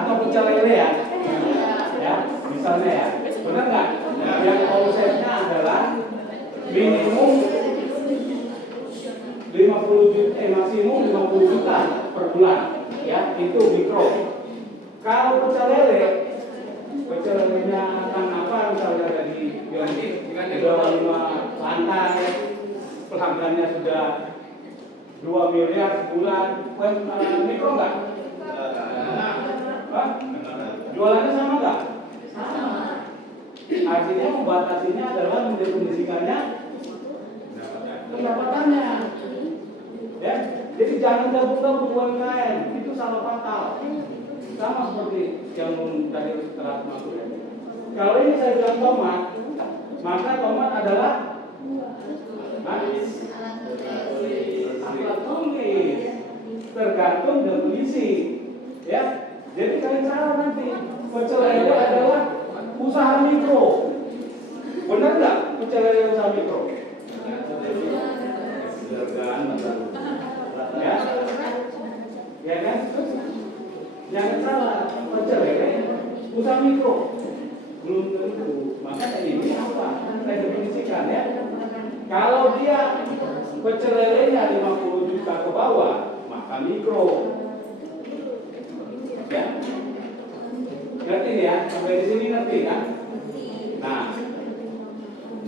atau pecel lele ya? Ya, misalnya ya, benar nggak? Yang omsetnya adalah minimum 50 juta, maksimum 50 juta per bulan, ya, itu mikro. Kalau pecel lelenya kan apa, misalnya dari yang udah 5 lantai, pelanggannya sudah 2 miliar sebulan, mikro nggak? Jualannya sama nggak? Sama. Artinya membatasinya adalah mendefinisikannya pendapatannya. Ya, jadi jangan gabung-gabung UMKM, itu salah fatal. Sama seperti yang tadi setelah masuk ya. Kalau ini saya bilang tomat, maka tomat adalah alat tulis, tergantung definisi. Ya, jadi kalian salah nanti. Pecel lele adalah usaha mikro. Benar nggak pecel lele usaha mikro? Ya, ya kan? Jangan salah, pecel lele usaha mikro. Belum tentu. Makanya ini apa? Saya definisikan ya. Kalau dia pecel lelenya 50 juta ke bawah, maka mikro. Ya. Ngerti ya? Sampai di sini ngerti kan? Nah,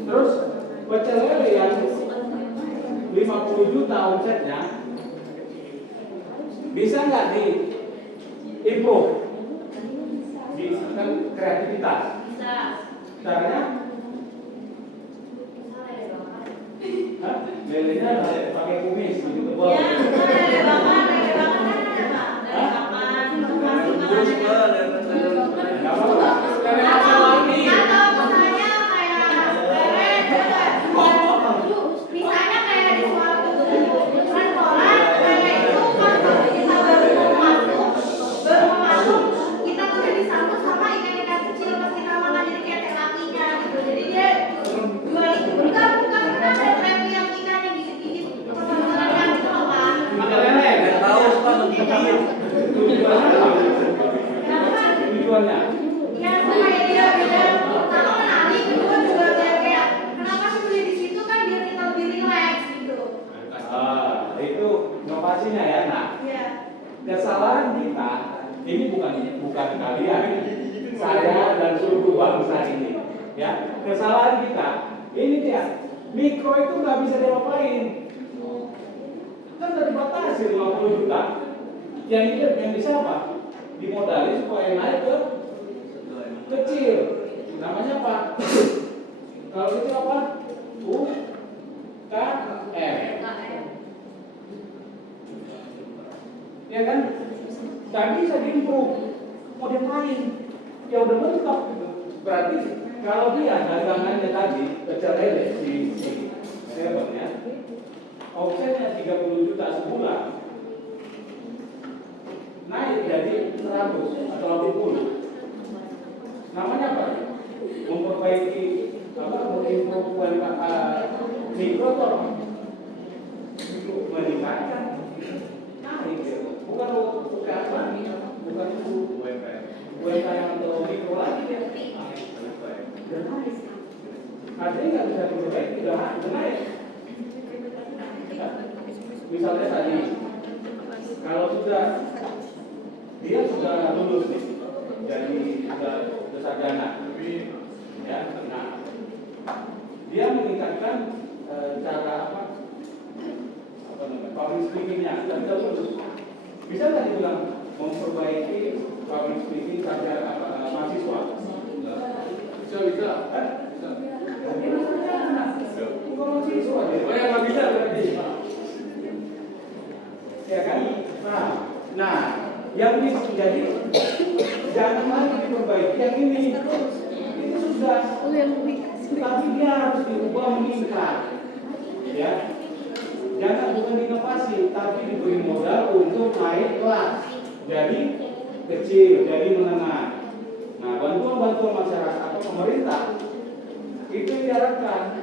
terus pecel lele yang 50 juta omsetnya bisa nggak di improve? Bisa kan kreativitas? Bisa. Caranya? Hah? Lelenya pakai kumis gitu tebal. Ya, lele bakar tujuannya? Ya, supaya dia bilang pertama menarik, kedua juga biar kayak kenapa sih beli di situ kan biar kita lebih rileks gitu. Itu inovasinya ya. Nah, ya. Kesalahan kita ini bukan kalian, saya dan seluruh bangsa ini. Ya, kesalahan kita ini dia. Mikro itu nggak bisa diapain. Kan udah dibatasi 50 juta. Yang bisa apa? Dimodali supaya naik ke kecil. Namanya apa? Kalau kecil apa? UKM. Ya kan? Tadi bisa diimprove. Mau diapain? Ya udah mentok gitu. Berarti kalau dia dagangannya tadi pecel lele si servernya, omsetnya 30 juta sebulan, naik jadi 100 atau 80. Namanya apa? Memperbaiki mengimprove mikro atau meningkatkan naik gitu. Bukan lagi, bukan UMKM atau mikro lagi ya. Artinya nggak bisa diperbaiki, udah naik. Misalnya tadi, kalau dia sudah lulus nih, jadi sudah sarjana, ya, nah, dia meningkatkan cara apa namanya, public speakingnya, dan sudah lulus. Bisa nggak dibilang memperbaiki public speaking sarjana mahasiswa? Bisa, kan? Ini sarjana, bukan mahasiswa dia. Oh ya nggak bisa berarti. Ya kan? Nah, yang ini jadi jangan lagi diperbaiki yang ini sudah, tapi dia harus diubah meningkat, ya. Jangan bukan inovasi, tapi diberi modal untuk naik kelas, jadi kecil, jadi menengah. Nah, bantuan masyarakat atau pemerintah itu diharapkan,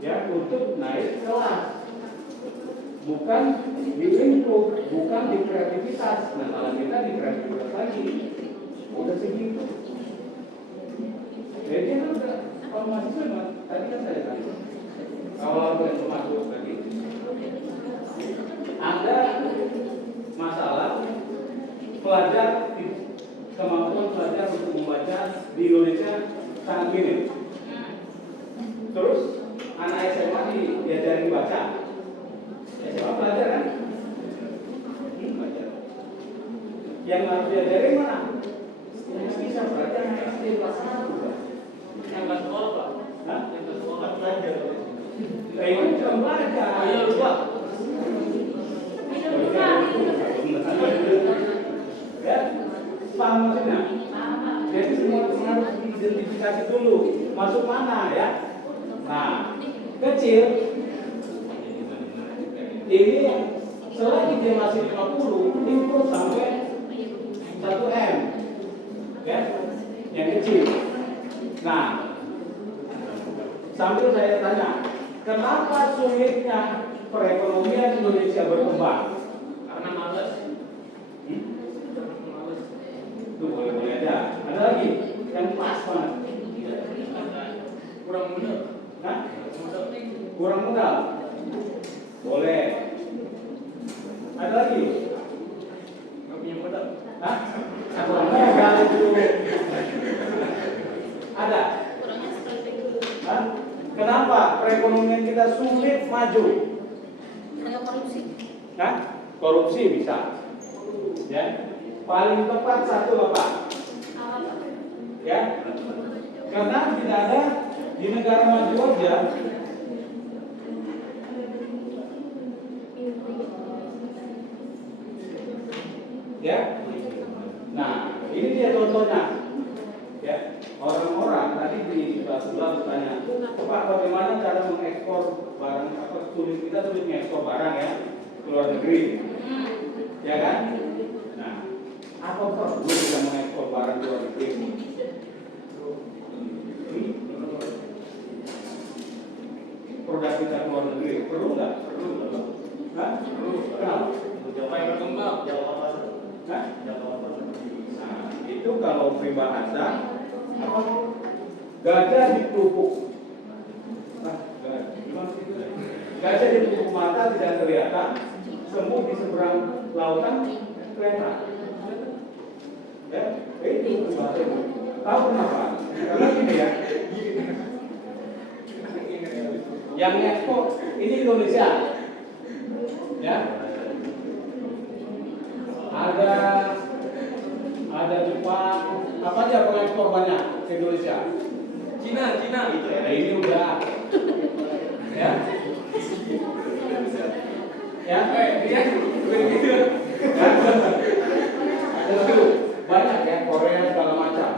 ya, untuk naik kelas. Bukan di improve, bukan di kreativitas. Nah, kalau kita di kreativitas lagi, pelajar kemampuan pelajar untuk membaca di Indonesia sangat minim. Terus anak SMA diajarin baca. SMA pelajar kan? Belajar. Yang harus diajarin mana? Yang bisa baca anak SD kelas 1. Yang kelas sekolah Pak? Hah? Yang kelas sekolah belajar. Ini cuma belajar. Oh iya lupa. Ya, paham maksudnya? Jadi semua harus diidentifikasi dulu masuk mana ya. Nah, kecil ini selagi dia masih 50 improve sampai 1M ya, yang kecil. Nah, sambil saya tanya, kenapa sulitnya perekonomian Indonesia berkembang? Karena malas. Itu boleh aja. Ada lagi yang pas banget. Kurang modal. Hah? Kurang modal. Boleh. Ada lagi? Nggak punya modal. Hah? Kurang modal itu. Ada? Hah? Kenapa perekonomian kita sulit maju? Ada korupsi. Hah? Korupsi bisa. Ya. Paling tepat satu apa? Ya. Karena tidak ada di negara maju aja ya. Nah, ini dia contohnya. Ya, orang-orang tadi di sebelah bertanya, Pak, bagaimana cara mengekspor barang? Apa sulit kita sulit mengekspor barang ya ke luar negeri, ya kan? Nah, apa perlu kita mengekspor barang ke luar negeri? Produk kita ke luar negeri perlu nggak? Perlu nggak? Hah? Perlu. Kenapa? Apa yang berkembang? Hah? Nah, itu kalau peribahasa apa? Gajah di pelupuk. Gajah di pelupuk mata tidak kelihatan, semut di seberang lautan kelihatan. Ya, itu peribahasa. Tahu kenapa? Karena gini ya. Yang ekspor ini Indonesia. Ya. Ada Jepang, apa aja pengekspor banyak ke Indonesia? Cina gitu ya. Nah, ini udah. Ya. Ya, dia begitu. Tentu banyak ya, Korea segala macam.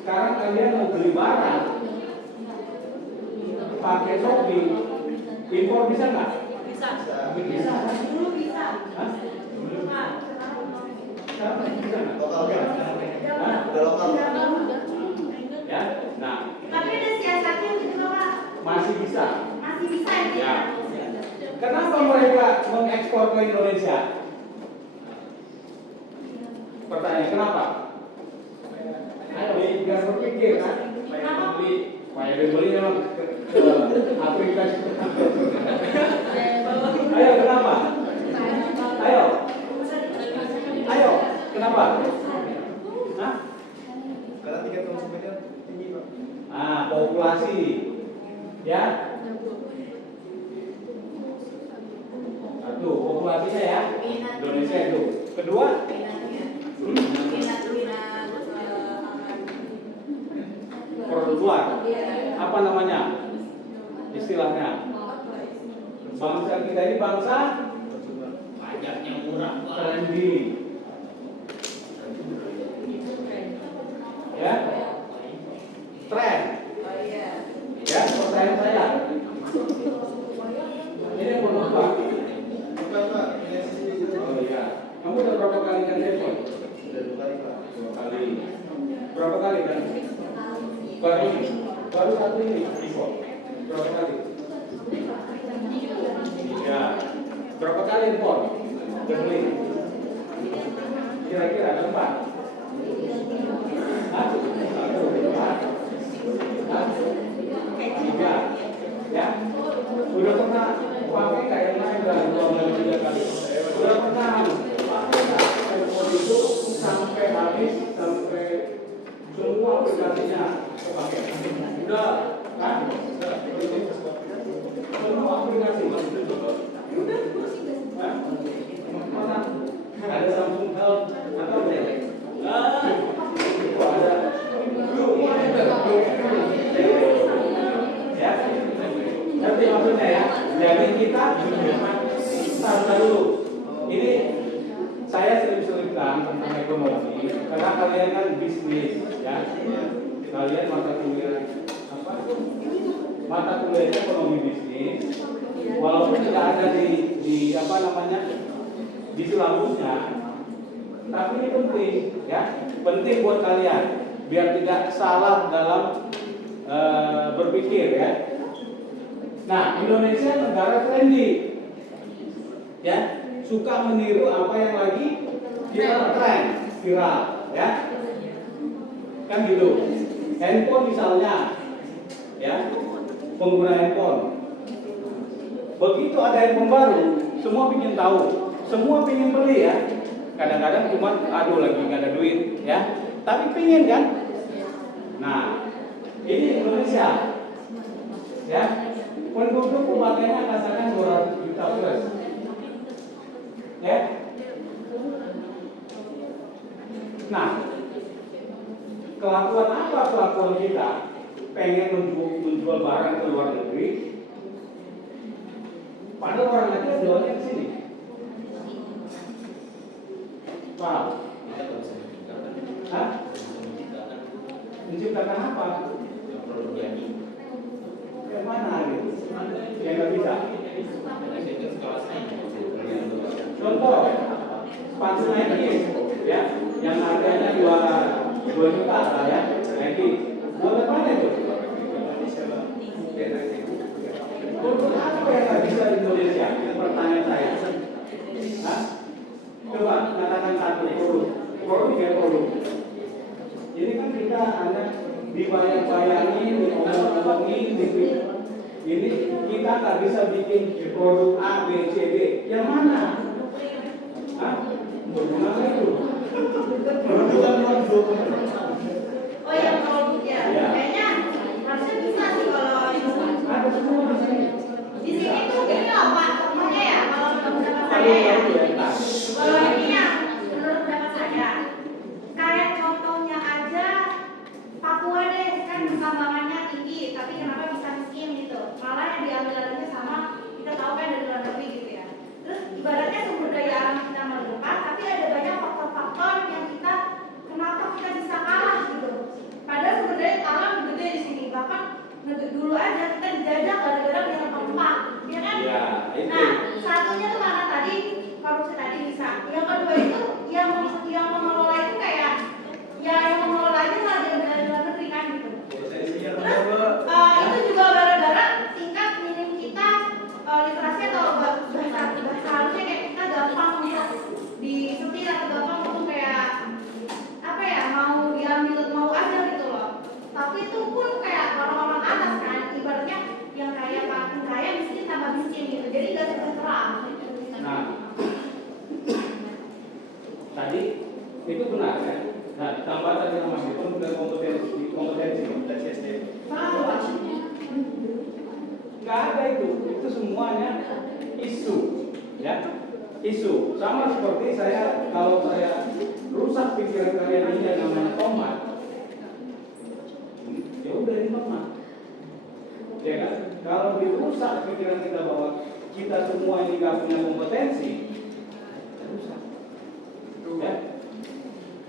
Sekarang kalian mau beli barang pakai Shopee, impor bisa nggak? Bisa. Bisa. Dulu bisa. Hah? Dulu nggak. Sekarang bisa nggak? Lokal ya? Hah? Udah lokal. Ya, nah Tapi ada siasatnya gitu Pak. masih bisa. Masih bisa ini. Ya. Kenapa mereka mengekspor ke Indonesia? Pertanyaan kenapa? Ayo biar berpikir kan. Supaya dibeli memang ke Afrika. Ayo kenapa? Ayo kenapa? Hah? Karena tingkat konsumennya tinggi Pak. Populasi, ya. Satu, populasinya ya. Indonesia itu. Kedua, produk luar. Apa namanya? Istilahnya. Bangsa kita ini bangsa pajaknya murah, trendy. Ya. Tren. Ya, pertanyaan saya. Ini yang belum Pak. Bukan Pak, Oh iya. Kamu udah berapa kali kan telepon? Udah 2 kali Pak. 2 kali. Berapa kali kan? Baru ini. Baru satu ini. Telepon. Berapa kali? 3. Berapa kali telepon? Beli. Kira-kira ada 4. Hah? 1, 4. 3. Ya. Udah pernah pakai nggak yang lain? Udah 2 kali 3 kali. Udah pernah pakai nggak? diselipkan tentang ekonomi karena kalian kan bisnis, ya. Kalian mata kuliah apa? Mata kuliah ekonomi bisnis. Walaupun tidak ada di apa namanya di silabusnya, tapi ini penting, ya. Penting buat kalian biar tidak salah dalam berpikir, ya. Nah, Indonesia negara trendy, ya, suka meniru apa yang lagi tren, viral, ya, kan gitu. Handphone misalnya, ya, pengguna handphone. Begitu ada handphone baru, semua ingin tahu, semua ingin beli, ya. Kadang-kadang cuma, aduh lagi nggak ada duit, ya, tapi pingin kan. Nah, ini Indonesia, ya. Penduduk pemakaiannya katakan 200 juta plus, ya. Nah, kelakuan apa kelakuan kita? Pengen menjual barang ke luar negeri, padahal orang aja jualnya di sini. Wow. Hah? Menciptakan apa? Yang mana gitu? Yang nggak bisa. Contoh, sepatu Nike, ya, yang harganya 2 juta, ya, Nike. Buat apa itu? Untuk apa yang nggak bisa di Indonesia? Pertanyaan saya. Hah? Coba katakan satu produk ya produk. Ini kan kita ada dibayang-bayangin, diomong-omongin, ini kita nggak bisa bikin produk A, B, C, D. Yang mana? Hah? Bagaimana itu? Produk. Oh yang produk ya? Kayaknya harusnya bisa sih kalau itu. Ada semua di sini. Di sini tuh gini loh Pak, contohnya ya kalau pendapat saya ya. Kalau ininya menurut pendapat saya, kayak contohnya aja Papua deh, kan perkembangannya tinggi, tapi kenapa bisa miskin gitu? Malah yang diambil-ambilnya sama kita tahu kan dari luar negeri gitu ya. Terus ibaratnya sumber daya alam kita melimpah, tapi ada banyak faktor-faktor yang kenapa kita bisa kalah gitu. Padahal sumber daya alam gede di sini, bahkan dulu aja kita dijajah gara-gara minyak rempah, ya kan? Ya, itu. Nah, satunya tuh mana tadi korupsi tadi bisa. Yang kedua itu yang mengelola itu kayak ya yang mengelola aja malah dari luar negeri kan gitu. Terus itu juga gara-gara tingkat minim kita literasi atau bahasa halusnya kayak kita gampang untuk disetir atau gampang untuk kayak apa ya mau diambil mau aja gitu loh. Tapi itu pun kayak orang-orang atas kan, ibaratnya yang kaya makin kaya miskin tambah miskin gitu. Jadi gak sejahtera. Nah, tadi itu benar kan? Nah, tambah tadi Mas itu udah kompetensi. Salah. Nggak ada itu semuanya isu, ya, isu. Sama seperti kalau saya rusak pikiran kalian ini yang namanya tomat, ya udah ini tomat, ya kan? Kalau dirusak pikiran kita bahwa kita semua ini nggak punya kompetensi, rusak, ya.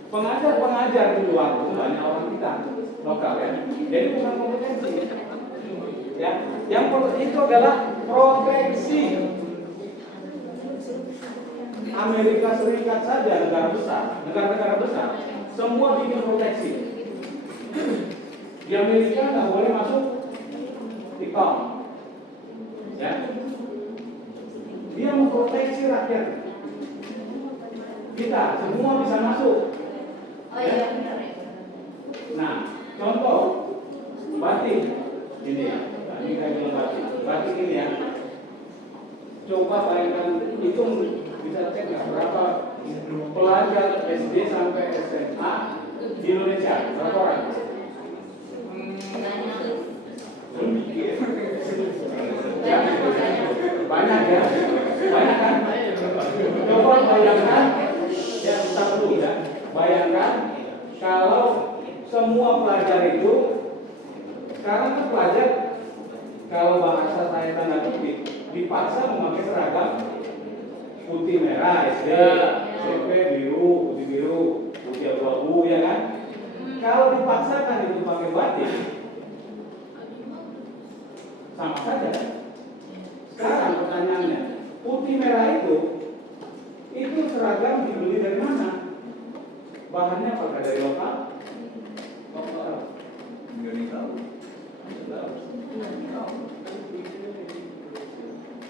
Pengajar di luar itu banyak orang kita lokal, ya, jadi bukan kompetensi. Ya, yang itu adalah proteksi. Amerika Serikat saja negara-negara besar, semua bikin proteksi. Di Amerika nggak boleh masuk TikTok, ya. Dia memproteksi rakyat. Kita semua bisa masuk. Oh iya benar. Nah, contoh batik ini ya. Ini kayak bilang batik ini ya. Coba bayangkan itu bisa cek nggak berapa pelajar SD sampai SMA di Indonesia berapa orang? Ya, banyak ya, banyak kan? Coba bayangkan ya kita dulu ya. Bayangkan kalau semua pelajar itu sekarang kan pelajar kalau bahasa saya tanda kutip dipaksa memakai seragam putih merah SD, SMP biru, putih biru, putih abu-abu, ya kan? Kalau dipaksakan itu pakai batik, sama saja. Sekarang pertanyaannya, putih merah itu seragam dibeli dari mana? Bahannya apakah dari lokal? Lokal. Indonesia.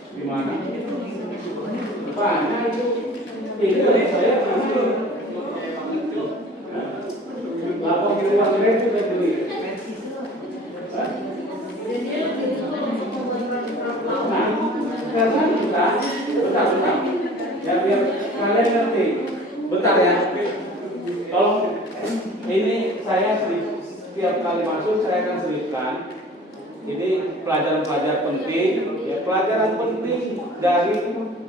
Di mana? Banyak itu. Itu dari saya beli. Lapor di luar negeri itu saya beli. Nah, karena kita bentar. Ya biar kalian ngerti. Bentar ya. Tolong ini saya setiap kali masuk saya akan selipkan. Ini pelajaran-pelajaran penting, ya pelajaran penting dari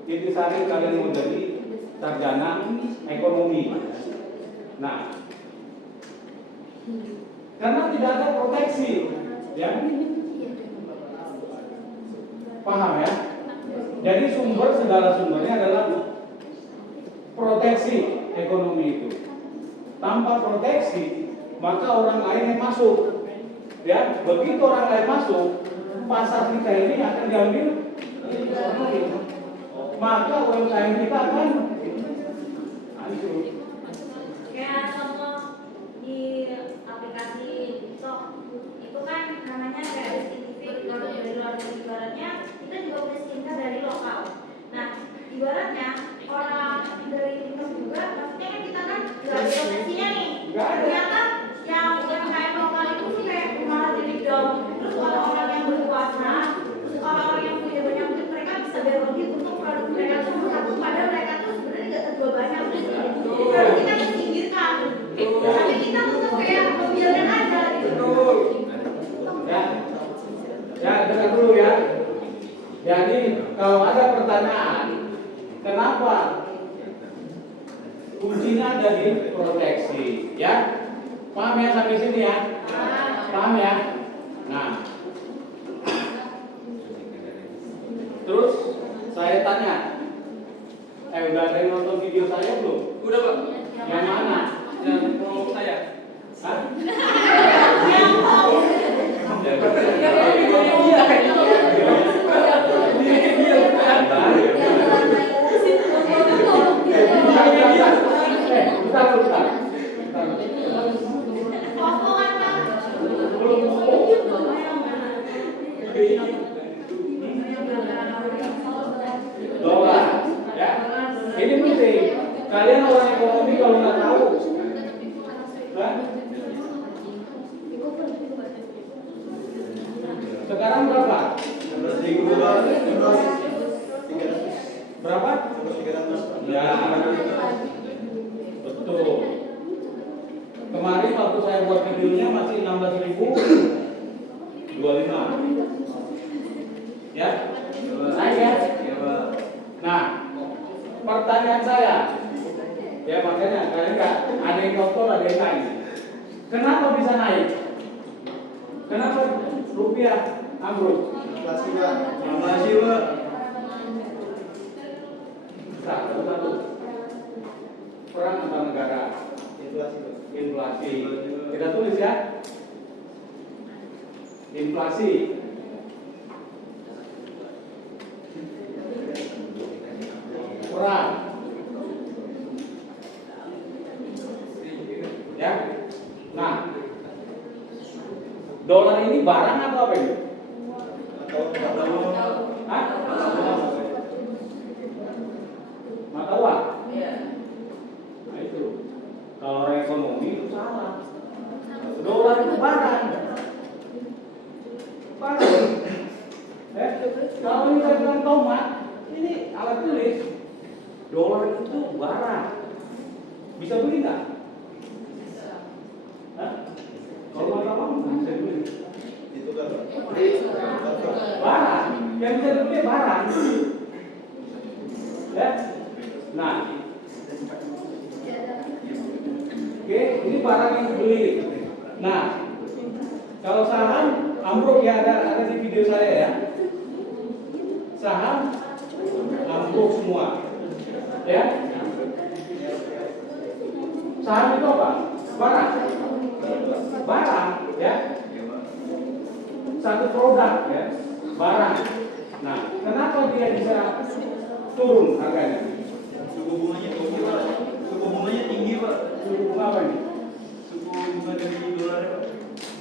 intisari kalian mau jadi sarjana ekonomi. Nah, karena tidak ada proteksi, ya, paham ya? Jadi segala sumbernya adalah proteksi ekonomi itu. Tanpa proteksi, maka orang lain yang masuk. Ya, begitu orang lain masuk, pasar kita ini akan diambil, maka UMKM kita akan hancur. Kayak contoh di aplikasi TikTok itu kan namanya kayak skincare, kalau dari luar negeri ibaratnya kita juga punya skincare dari lokal. Nah, ibaratnya orang dari TikTok juga, maksudnya kan kita kan nggak ada proteksinya nih. Ternyata yang UMKM lokal itu sih kayak malah jadi down. Terus orang-orang yang berkuasa, terus orang-orang yang punya banyak duit, mereka bisa berbagi untuk produk mereka tuh satu, padahal mereka tuh sebenarnya nggak terjual banyak. Terus kita disingkirkan, tapi kita tuh kayak membiarkan aja gitu. Ya, dengar dulu ya. Jadi kalau ada pertanyaan, kenapa kuncinya ada di proteksi, ya? Paham ya sampai sini ya? Paham ya? Nah, terus saya tanya, udah ada yang nonton video saya belum? Udah, Pak. Yang mana? Yang promo saya. Hah? Dolar, ya. Ini penting. Kalian orang ekonomi kalau nggak tahu, kan? Sekarang berapa? Berapa? Ya, betul. Kemarin waktu saya buat videonya masih 16.025. Ya, naik ya. Nah, pertanyaan saya, ya makanya kalian nggak ada yang kotor, ada yang naik. Kenapa bisa naik? Kenapa rupiah ambruk? Inflasi, Pak. Inflasi, Pak. Satu. Perang antar negara. Inflasi, Pak. Inflasi. Kita tulis ya. Inflasi. Perang. Ya. Nah, dolar ini barang atau apa ini? Hah? Mata uang? Nah itu. Kalau orang ekonomi itu salah. Dolar itu barang. Kalau ini saya bilang tomat, ini alat tulis. Dolar itu barang. Bisa beli nggak? Hah? Kalau mata uang nggak bisa beli. Itu kan, Pak. Barang. Yang bisa dibeli barang. Ya. Nah. Oke, ini barang yang dibeli. Nah, kalau saham ambruk ya ada di video saya ya. Saham ambruk semua. Ya. Saham itu apa? Barang. Barang, ya. Satu produk, ya. Barang. Nah, kenapa dia bisa turun harganya? Suku bunganya tinggi Pak. Suku bunganya tinggi Pak. Suku bunga apa ini? Suku bunga dari dolar Pak.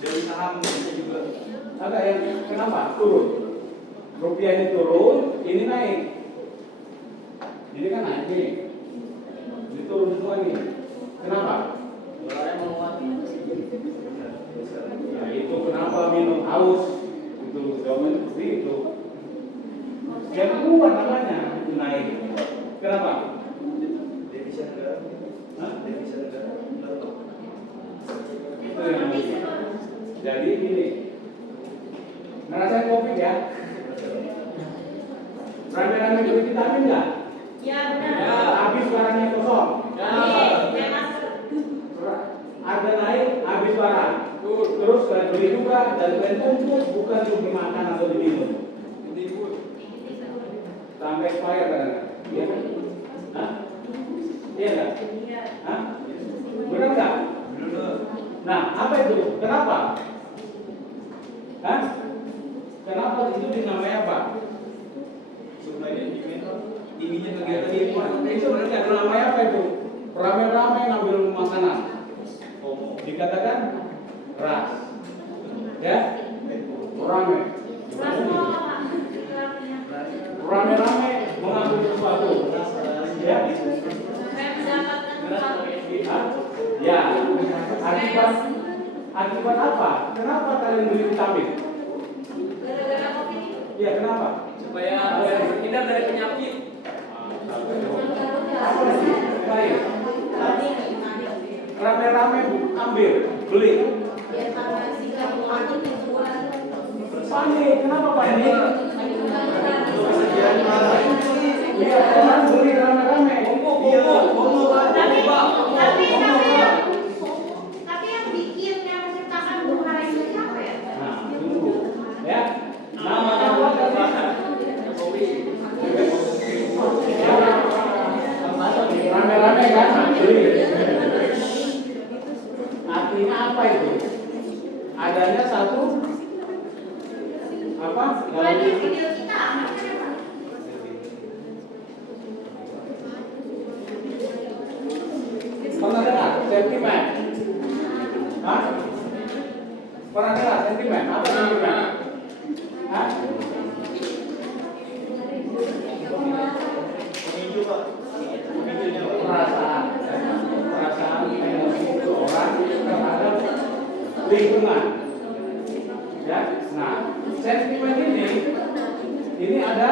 Dari saham bisa juga. Ada yang kenapa? Turun. Rupiah ini turun, ini naik. Ini kan naik nih. Ini turun semua nih. Kenapa? Dolarnya menguat. Ya itu kenapa minum haus? Itu jawabannya seperti itu. Yang kuat namanya itu naik. Kenapa? Devisa negara. Hah? Devisa negara. Itu yang jadi ini. Ngerasain COVID ya? Rame-rame beli vitamin nggak? Ya benar. Ya. Habis barangnya kosong. Pakai masker. Harga naik, habis barang. Terus kalian beli juga dan kalian tuntut bukan untuk dimakan atau diminum. Sampai expire kan? Iya kan? Hah? Iya nggak? Iya. Hah? Benar nggak? Benar. Nah, apa itu? Kenapa? Hah? Kenapa itu dinamai apa? Supply dan demand. Tingginya kegiatan Itu sebenarnya dinamai apa itu? Rame-rame ngambil makanan. FOMO. Dikatakan ras. Ya? Rame. Rasmo apa? Artinya. Rame-rame mengambil sesuatu. Ya? Saya mendapatkan sesuatu. Hah? Ya. Akibat apa? Kenapa kalian beli vitamin? Gara-gara COVID ini. Ya, kenapa? Supaya terhindar dari penyakit. Baik. Rame-rame ambil, beli. Panik, kenapa panik? Iya, orang beli rame-rame. FOMO Pak. Tapi yang bikin yang menciptakan bunga itu siapa ya? Nah, tunggu. Ya. Nama-nama rame-rame kan beli. Artinya apa itu? Adanya satu apa? Bukan di video kita, maksudnya apa? Pernah dengar sentimen? Hah? Pernah dengar sentimen? Apa sentimen? Hah? Pemicu Pak. Pemicunya Pak. Perasaan, perasaan emosi seseorang terhadap lingkungan. Ya, nah sentimen ini ada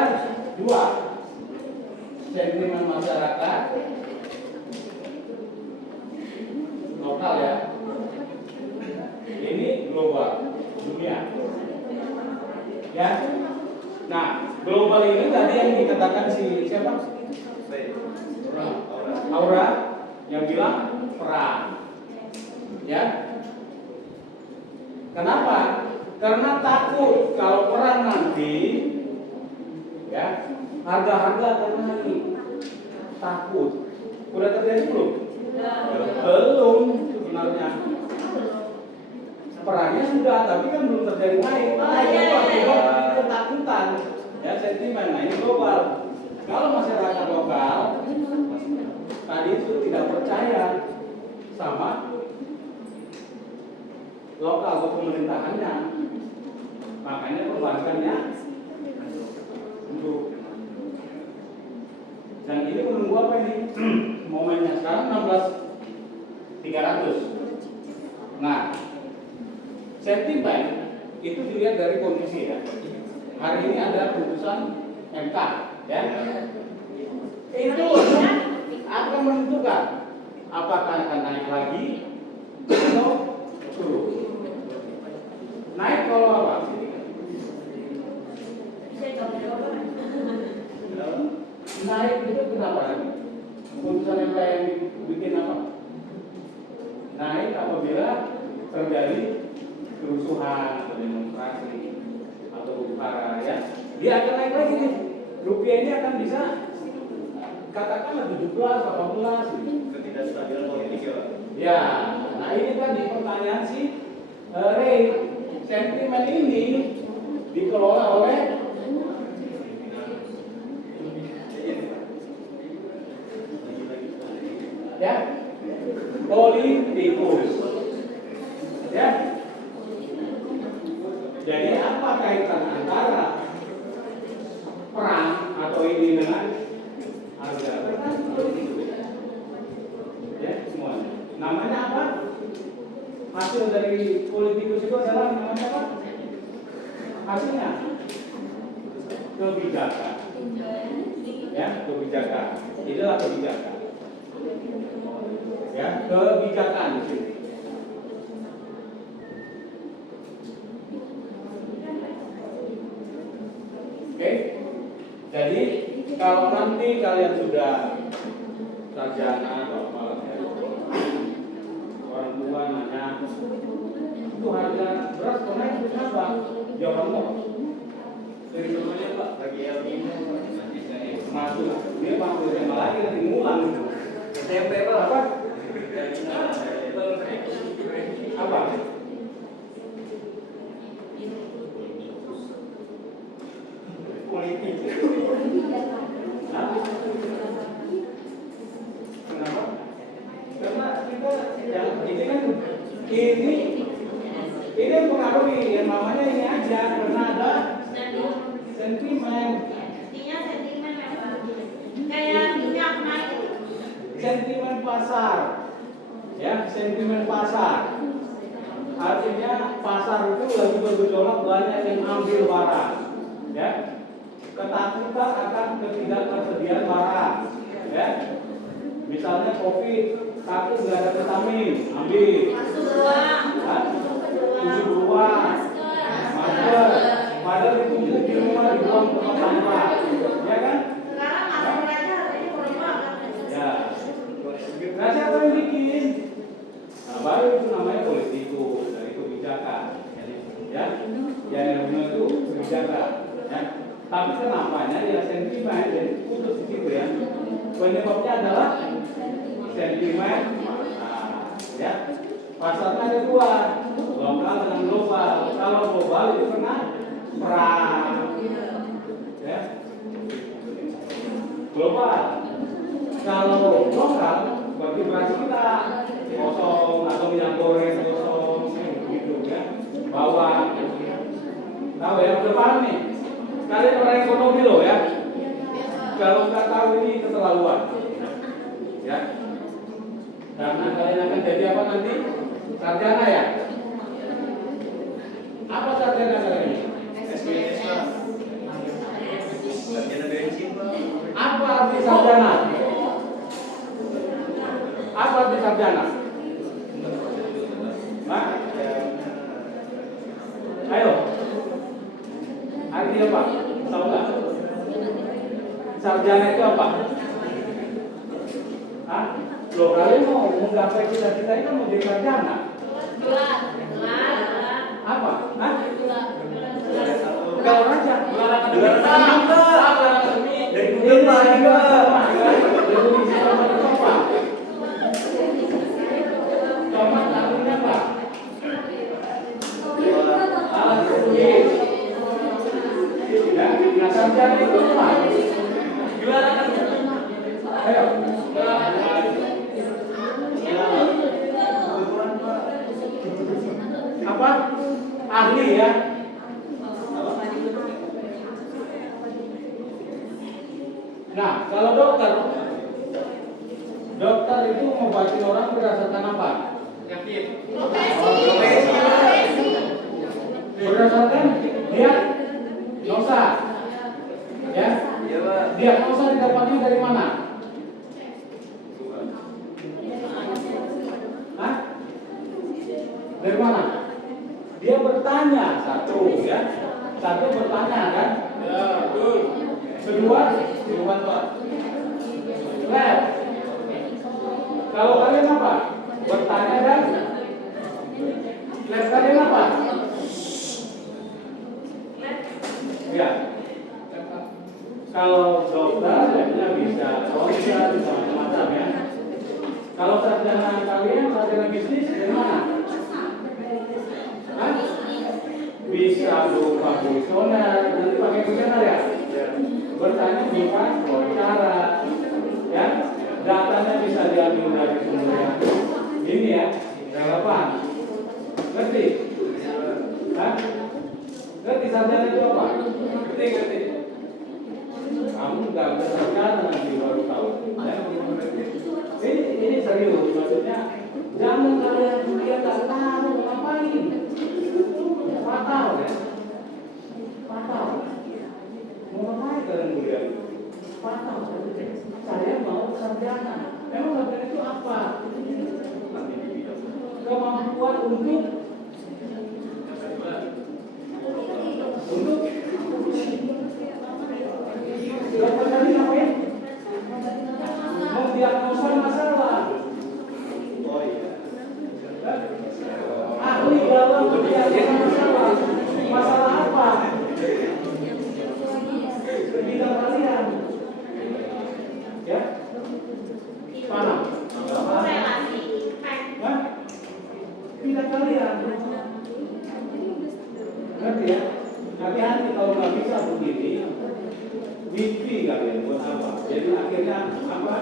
dua. Sentimen masyarakat lokal ya. Ini global, dunia. Ya. Nah, global ini tadi yang dikatakan si siapa? Baik. Aura yang bilang perang. Ya. Kenapa? Karena takut kalau perang nanti ya, harga-harga akan naik. Takut. Sudah terjadi belum? Belum sebenarnya. Perangnya sudah, tapi kan belum terjadi naik. Itu akibat ketakutan. Ya, sentimen. Nah, ini global. Kalau masyarakat lokal tadi itu tidak percaya sama lokal atau pemerintahannya, makanya perbankannya untuk. Dan ini menunggu apa ini? Momennya sekarang 16.300. Nah, sentimen itu dilihat dari kondisi ya. Hari ini ada putusan MK ya. Itu akan menentukan apakah akan naik lagi atau turun. Naik kalau apa? Naik itu kenapa? Putusan MK yang bikin apa? Naik apabila terjadi kerusuhan atau demonstrasi atau huru-hara ya. Dia akan naik lagi nih. Rupiah ini akan bisa katakanlah 17, 18 gitu. Ketidakstabilan politik ya Pak. Ya, nah ini tadi pertanyaan si Ray. Sentimen ini dikelola oleh ya politikus. Ya. Jadi apa kaitan antara perang atau ini dengan harga? Kan politikus. Ya, semuanya. Namanya apa? Hasil dari politikus itu adalah namanya apa? Hasilnya kebijakan. Ya, kebijakan. Inilah kebijakan. Ya, kebijakan di sini. Oke. Jadi kalau nanti kalian sudah sarjana atau apa ya, orang tua nanya itu harga beras kok naik kenapa? Jawabannya Dari semuanya Pak, lagi El Nino masuk dia masuk SMA lagi nanti ngulang gitu. SMP Pak. Apa? Apa? Politik. Hah? Kenapa? Karena kita yang ini kan ini mempengaruhi yang namanya ini aja karena ada sentimen. Intinya sentimen memang kayak minyak naik itu. Sentimen pasar, ya sentimen pasar. Artinya pasar itu lagi bergejolak, banyak yang ambil barang, ya. Ketakutan akan ketidaktersediaan barang, ya. Misalnya COVID, takut nggak ada vitamin, ambil. Masuk doang. Hah? Susu beruang, masker, padahal itu di rumah dibuang ke tempat sampah, ya kan? Sekarang masker aja harganya murah banget. Ya. Nah, siapa yang bikin? Nah, baru itu namanya politikus dari kebijakan. Ya, yang itu kebijakan. Ya. Tapi kenapanya ya sentimen jadi putus di situ ya. Penyebabnya adalah sentimen. Nah, ya. Pasarnya ada dua, lokal dan global. Kalau global itu kena perang. Ya. Global. Kalau lokal berarti beras kita kosong atau minyak goreng kosong gitu ya, bawang. Tahu ya, udah paham nih. Kalian orang ekonomi loh ya. Kalau nggak tahu ini keterlaluan, ya. Karena kalian akan jadi apa nanti? Sarjana ya. Apa sarjana kalian? SBS Pak. Sarjana bensin Pak. Apa arti sarjana? Apa arti sarjana? Hah? Ayo. Artinya apa? Tahu nggak? Sarjana itu apa? Hah? Loh, kalian mau menggapai cita-cita ini kan mau jadi sarjana? Gelar. Apa? Hah? Satu. Kalau raja, Gelar akademik. Gelar akademik. Gelar akademik. Dari Google Pak juga. Tomat artinya apa? Alat tulis. Ya, nah sarjana itu apa? Gelar akademik. Ayo. Apa? Ahli ya? Nah, kalau dokter itu ngobatin orang berdasarkan apa? Penyakit. Berdasarkan diagnosa. Ya? Iya Pak. Diagnosa didapatnya dari mana? Hah? Dari mana? Dia bertanya satu ya. Satu bertanya kan? Ya, betul. Kedua, Bukan Pak. lab. Kalau kalian apa? Bertanya dan lab kalian apa? Ya. Kalau dokter labnya bisa ronsen, bisa macam-macam ya. Kalau sarjana kalian sarjana bisnis dari mana? Hah? Bisa berupa kuesioner, nanti pakai kuesioner ya? Bertanya bukan wawancara, ya? Datanya bisa diambil dari sumber yang ini ya, relevan. Ngerti? Hah? Ngerti sarjana itu apa? Ngerti. Kamu nggak bersarjana nanti baru tahu. Ya? Ini serius, maksudnya jangan kalian kuliah tak tahu ngapain. Fatal ya, fatal. Mau ngapain kalian kuliah? Fatal. Saya mau sarjana. Memang sarjana itu apa? Kemampuan untuk dokter tadi ngapain? Mendiagnosa masalah. Oh iya. Ahli dalam mendiagnosa masalah. Masalah apa? Bidang kalian. Ya? Paham? Korelasi. Hah? Bidang kalian. Ngerti ya? Hati-hati kalau nggak bisa begini. Mimpi kalian buat apa? Jadi akhirnya apa?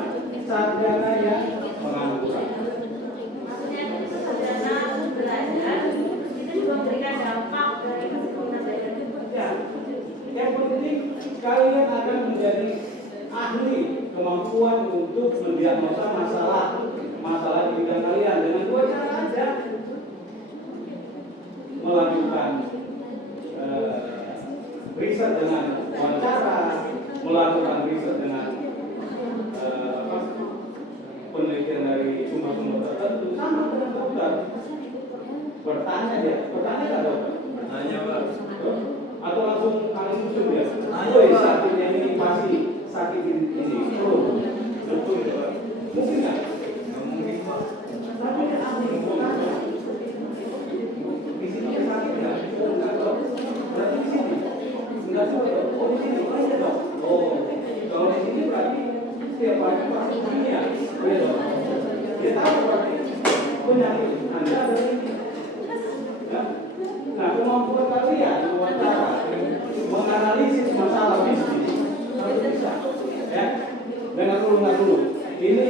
Sarjana yang pengangguran. Maksudnya itu sarjana belajar itu juga memberikan dampak dari kesibukan belajar. Ya, yang penting kalian akan menjadi ahli kemampuan untuk mendiagnosa masalah di bidang kalian dengan dua cara aja. Melakukan riset dengan wawancara, melakukan riset dengan penelitian dari sumber-sumber tertentu, sama dengan dokter. Bertanya nggak dokter? Nanya Pak. Atau langsung dia? Nanya, Woi, Pak. sakitnya ini pasti sakit ini. Betul ya Pak. Mungkin nggak? Nggak mungkin Pak. Tapi kan ahli bertanya. Di sini ada sakit nggak? Enggak dok. Berarti di sini. Enggak dok. Oh di sini. Oh iya dok. Oh kalau di sini berarti setiap hari pasti ini ya. Oh iya dok. Dia tahu berarti penyakit Anda ada di sini. Ya. Nah kemampuan kalian wawancara menganalisis masalah bisnis harus bisa. Ya. Dengar dulu. Ini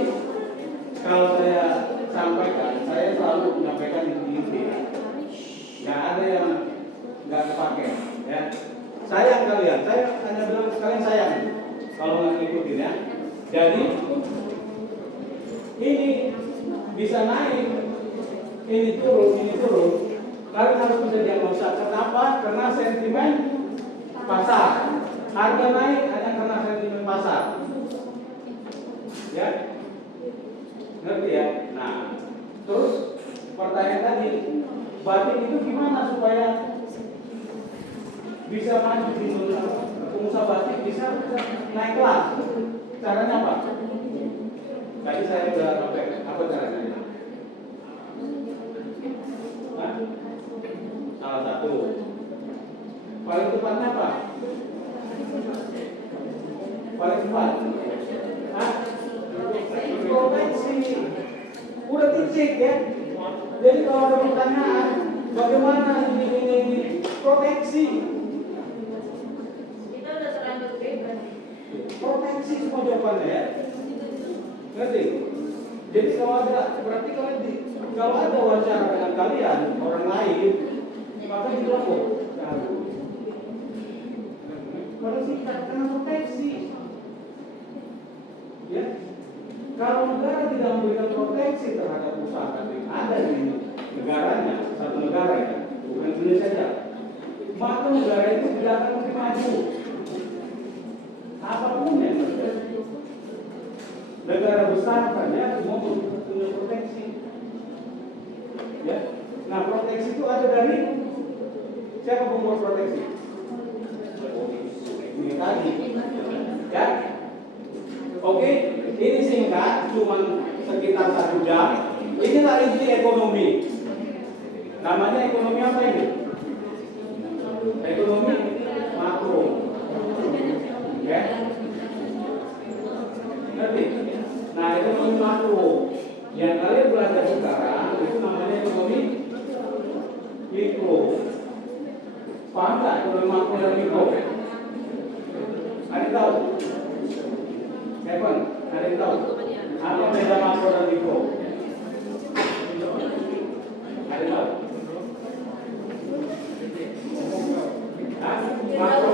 kalau saya sampaikan, saya selalu menyampaikan inti-inti. Nggak ada yang nggak kepake, ya. Sayang kalian, saya hanya bilang sekalian sayang kalau nggak ngikutin ya. Jadi ini bisa naik, ini turun. Kalian harus bisa diagnosa. Kenapa? Karena sentimen pasar. Harga naik hanya karena sentimen pasar. Ya, ngerti ya? Nah, terus pertanyaan tadi, batik itu gimana supaya bisa maju di Indonesia? Pengusaha batik bisa naik kelas. Caranya apa? Tadi saya sudah sampaikan. Apa caranya? Hah? Salah satu. Paling tepatnya apa? Paling cepat. Hah? Proteksi. Udah titik ya. Jadi kalau ada pertanyaan, bagaimana ini proteksi? Itu udah terlanjur bebas. Proteksi semua jawabannya ya. Ngerti? Jadi kalau ada, berarti kalau ada wawancara dengan kalian orang lain, maka dilapor. Kalau sih karena proteksi, ya. Kalau negara tidak memberikan proteksi terhadap usaha yang ada di negaranya, satu negara ya, bukan Indonesia saja, maka negara itu tidak akan mungkin maju. Apapun yang terjadi, negara besar saja semua punya proteksi. Ya, nah proteksi itu ada dari siapa pembuat proteksi? Ini tadi, ya. Oke, ini singkat, cuma sekitar 1 jam. Inilah inti ekonomi. Namanya ekonomi apa ini? Ekonomi makro. Ya. Ngerti? Nah, ekonomi makro yang kalian belajar ekonomi mikro. Paham nggak ekonomi makro dan mikro? Ada yang tahu? Evan, ada yang tahu? Apa beda makro dan mikro? Ada yang tahu? Hah? Makro?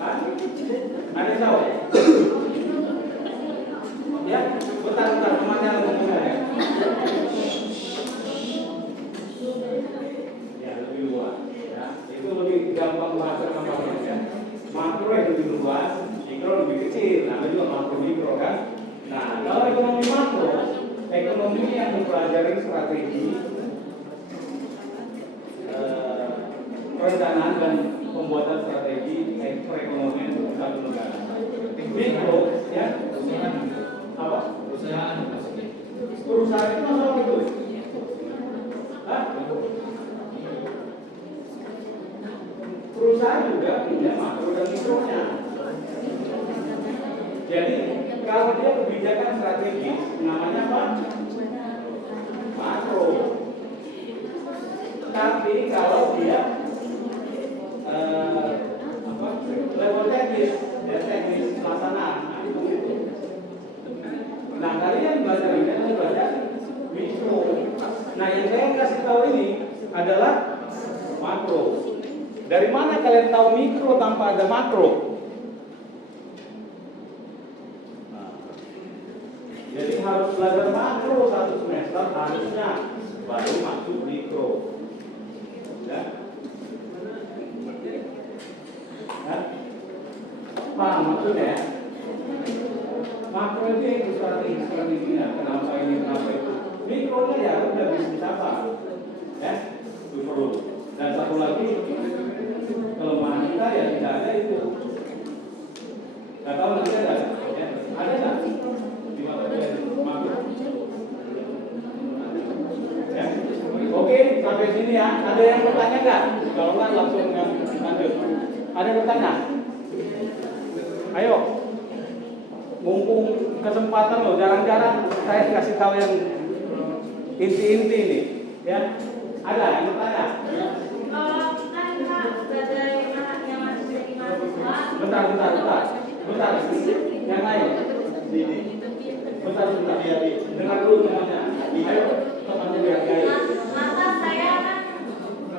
Hah? Ada yang tahu? Ya, bentar, temannya ngomongnya ya. Ya, lebih luas. Ya, itu lebih gampang bahasa gampangnya ya. Makro itu lebih luas, mikro lebih kecil. Namanya juga makro mikro kan. Nah, kalau ekonomi makro, ekonomi yang mempelajari strategi, perencanaan dan pembuatan strategi perekonomian untuk satu negara. Mikro, ya, apa? Perusahaan itu masalah itu. Hah? Perusahaan juga punya makro dan mikronya. Jadi kalau dia kebijakan strategis, namanya apa? Makro. Tapi kalau dia level teknis, ya teknis pelaksanaan, nah itu gitu. Nah kalian belajar ini adalah belajar mikro. Nah yang saya kasih tahu ini adalah makro. Dari mana kalian tahu mikro tanpa ada makro? Nah, jadi harus belajar makro satu semester harusnya, baru masuk mikro. Ya? Nah, paham maksudnya? Makro itu strateginya, kenapa ini, kenapa itu. Mikronya ya udah bisnis apa, ya, itu perlu. Dan satu lagi, kelemahan kita ya tidak ada itu. Nggak tahu nanti ada, ya? Ada nggak? Di makro. Ya. Oke, sampai sini ya. Ada yang bertanya nggak? Kalau nggak langsung lanjut. Ada yang bertanya? Ayo. Mumpung kesempatan loh, jarang-jarang saya kasih tahu yang inti-inti nih, ya. Ada yang bertanya? Kan Pak sebagai anak yang masih jadi mahasiswa. Bentar. Yang lain. Bentar. Dengar dulu temannya. Ayo, temannya biar gaya. Masa saya kan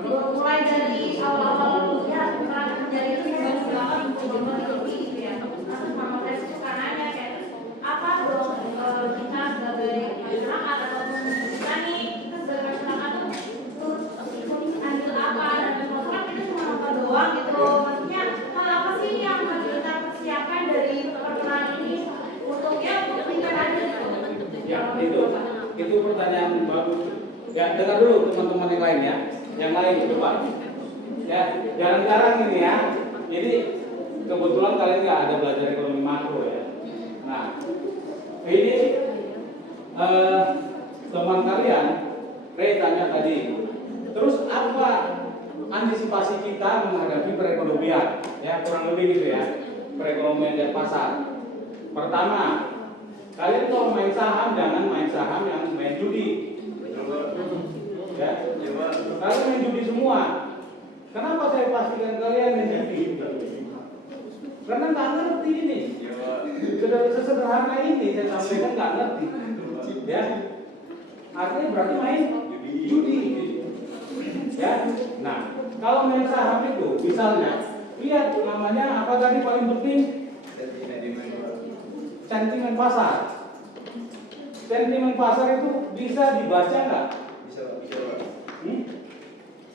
mulai dari awal-awal kuliah pernah menjadi silakan untuk gitu ya. Terus mama saya suka nanya kayak apa dong kita sebagai masyarakat ataupun kita nih sebagai masyarakat tuh ambil apa dan masyarakat kita cuma nonton doang gitu. Maksudnya apa sih yang harus kita persiapkan dari perkenalan ini untuk kita aja gitu. Ya, itu pertanyaan bagus. Ya, dengar dulu teman-teman yang lain ya. Yang lain coba. Ya, jarang-jarang ini ya. Jadi kebetulan kalian nggak ada belajar ekonomi makro ya. Nah, ini teman kalian, Ray tanya tadi. Terus apa antisipasi kita menghadapi perekonomian? Ya, kurang lebih gitu ya. Perekonomian dan pasar. Pertama, kalian kalau main saham jangan main saham yang main judi. Ya, kalian main judi semua. Kenapa saya pastikan kalian main judi? Karena nggak ngerti ini. Sudah sesederhana ini saya sampaikan nggak ngerti. Ya, artinya berarti main judi. Ya, nah kalau main saham itu, misalnya lihat namanya apa tadi paling penting? Sentimen pasar. Sentimen pasar itu bisa dibaca nggak?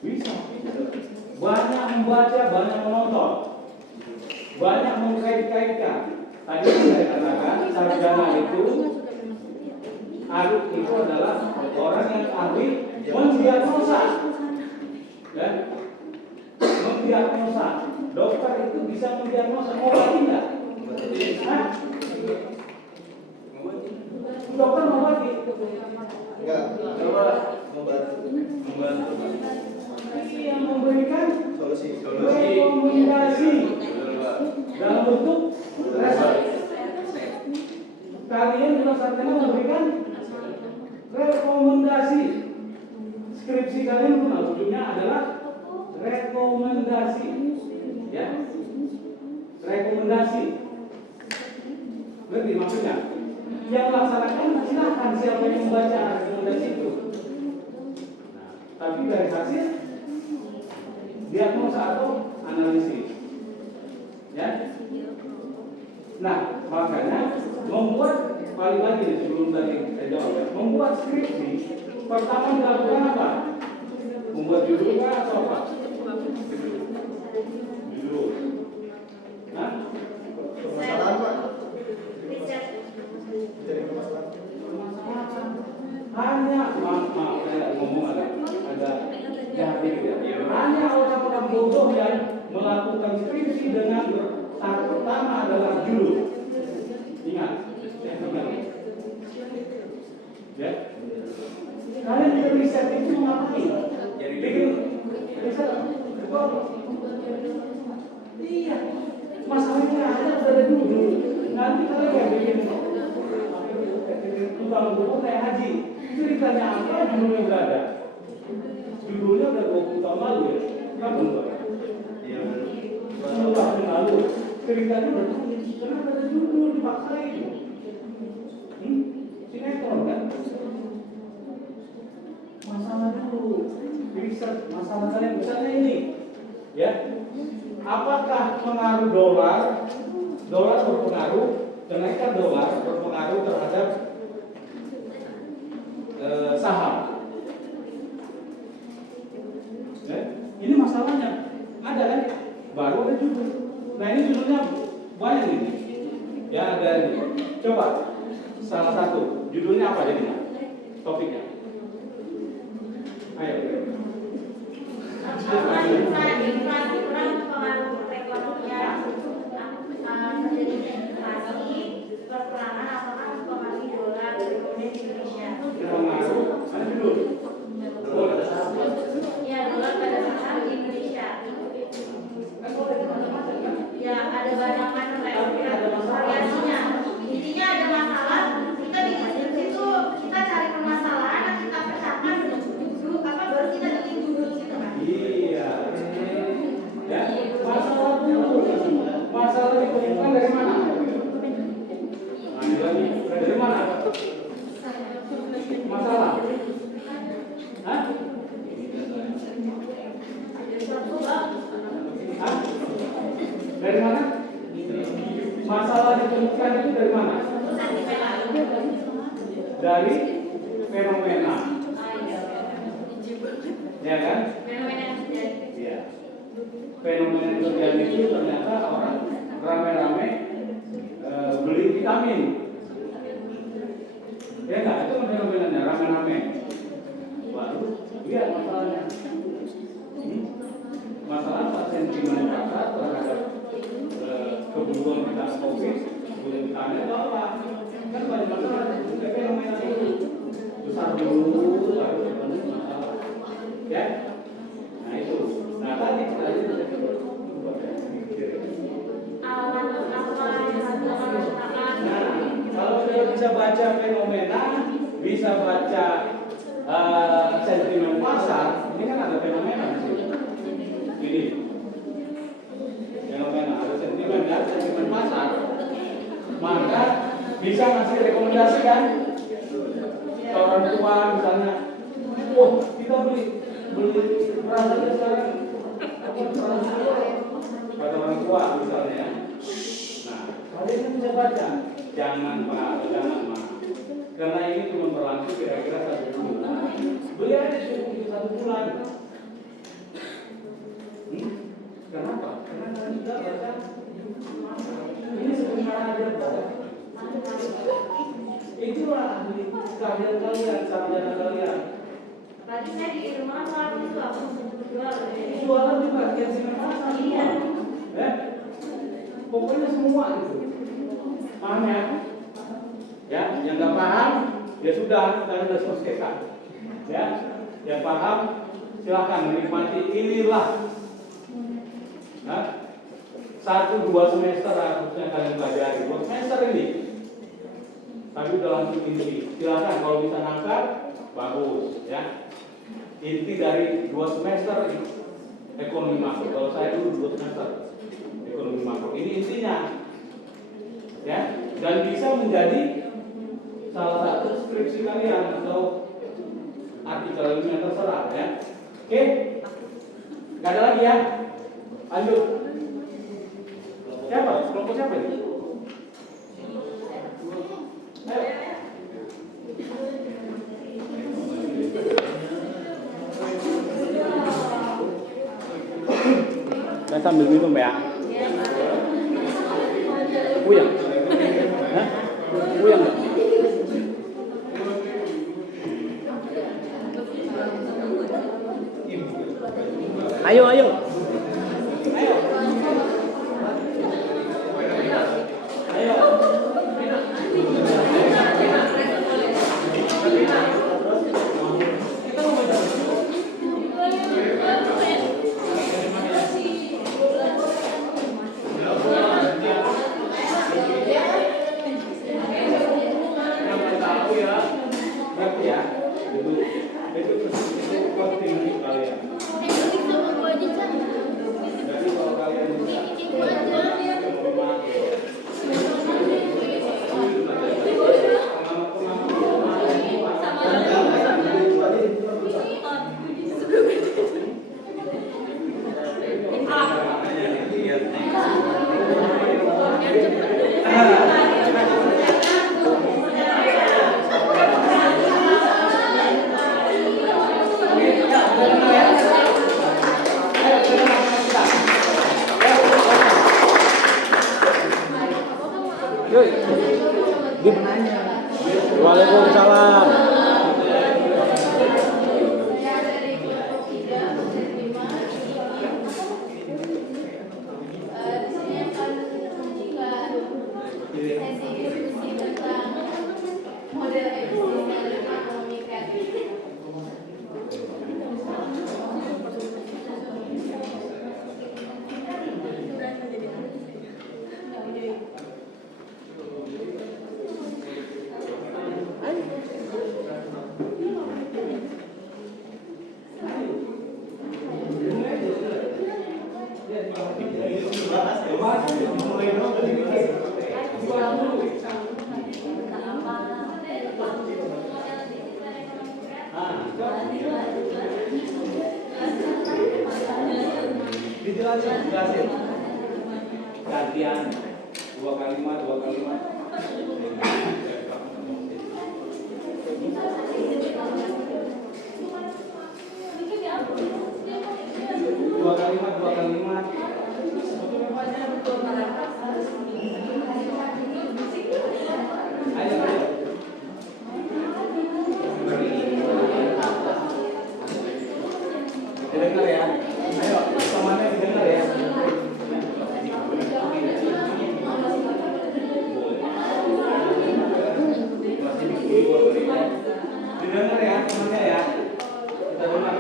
Bisa. Banyak membaca, banyak menonton, banyak mengkait-kaitkan. Tadi saya katakan sarjana itu adalah orang yang ahli mendiagnosa. Ya? Mendiagnosa. Dokter itu bisa mendiagnosa obati nggak? Hah? Dokter mengobati? Enggak. Coba membantu. Yang memberikan Solusi. rekomendasi dalam bentuk resep. Kalian juga sarjana memberikan rekomendasi skripsi kalian ujungnya adalah rekomendasi, ya, rekomendasi. Ngerti maksudnya? Yang melaksanakan silahkan siapa yang membaca rekomendasi itu. Nah, tapi dari hasil diagnosa atau analisis, ya. Nah, makanya membuat balik lagi sebelum tadi saya jawab, ya. Membuat skripsi pertama dilakukan apa? Membuat judul atau apa? Judul. Nah, Permasalahan Pak. Jadi permasalahan. hanya maaf saya ngomong ada jahat dikit ya. Hanya orang-orang bodoh yang melakukan skripsi dengan tahap pertama adalah judul. Ingat, ingat. Ya. Kalian juga riset itu ngapain? Jadi bikin riset. Iya. Masalahnya ada judul. Nanti kalian yang bikin tukang buku kayak haji. Ceritanya apa? Judulnya udah ada. Judulnya udah 20 tahun lalu ya. Kamu enggak? Iya. 10 tahun lalu. Ceritanya udah kenapa ada judul dipaksain? Sinetron kan? Masalah dulu. Riset masalah kalian misalnya ini, ya. Apakah pengaruh dolar berpengaruh, kenaikan dolar berpengaruh terhadap saham? Ya, ini masalahnya. Ada kan? Baru ada judul. Nah ini judulnya banyak ini. Ya ada ini. Coba salah satu judulnya apa jadinya? Topiknya. Ayo. Inflasi kurang pengaruh perekonomian, terjadinya inflasi, perperangan apakah mempengaruhi dolar kemudian di Indonesia? Pengaruh. Ada judul. Ya, dolar pada saham di Indonesia. Ya, ada banyak macam variasinya. Intinya ada masalah, kita di situ kita cari permasalahan, nanti kita pecahkan dulu apa baru kita bikin judul gitu kan? Iya. Ya, masalah dulu. Masalah ditemukan dari mana? Lagi. Dari mana? Masalah. Hah? Hah? Dari mana? Masalah ditemukan itu dari mana? Dari fenomena. Ya kan? Iya. Fenomena yang terjadi itu ternyata orang rame-rame beli vitamin. Ya enggak, itu fenomenanya rame-rame. Baru lihat masalahnya. Masalah apa? Sentimen pasar terhadap kebutuhan kita COVID, kebutuhan vitamin atau apa? Kan banyak masalah. Fenomena itu besar dulu, baru ketemu masalah. Ya? Nah itu. Nah tadi kalau sudah bisa baca fenomena, bisa baca sentimen pasar, ini kan ada fenomena di sini. Ini fenomena ada sentimen ya, sentimen pasar, maka bisa ngasih rekomendasi kan? Orang tua misalnya, oh kita beli beras aja sekarang, kata orang tua misalnya. Nah, kalian kan bisa baca. Jangan Pak, jangan Pak. Karena ini cuma berlangsung kira-kira 1 bulan. Beli aja cuma 1 bulan. Kenapa? Karena kalian sudah baca. Ini sebentar aja Pak. Itulah ahli keahlian kalian, sarjana kalian. Tadi saya di rumah malam itu aku jual. Jualan juga, sentimen pasar semua. Ya? Pokoknya semua itu. Paham ya? Ya, yang nggak paham, ya sudah, kita sudah selesaikan. Ya, yang paham, silakan menikmati inilah. Nah, 1-2 semester harusnya kalian pelajari. 2 semester ini. Tapi udah langsung inti. Silakan kalau bisa nangkap, bagus. Ya. inti dari 2 semester ekonomi makro. Kalau saya dulu 2 semester ekonomi makro. Ini intinya, ya, dan bisa menjadi salah satu skripsi kalian atau artikel ilmiah terserah, ya. Oke, nggak ada lagi ya. Lanjut. Siapa? Kelompok siapa ini? Ayo. Saya sambil minum ya. Puyeng? Hah? Puyeng nggak? Ayo, ayo. Ayo. Waalaikumsalam. Dijelasin. Gantian 2 kalimat. Dua kalimat. Ayo. Dengar ya. Ayo, semuanya didengar ya. Didengar ya semuanya ya. Kita dengar.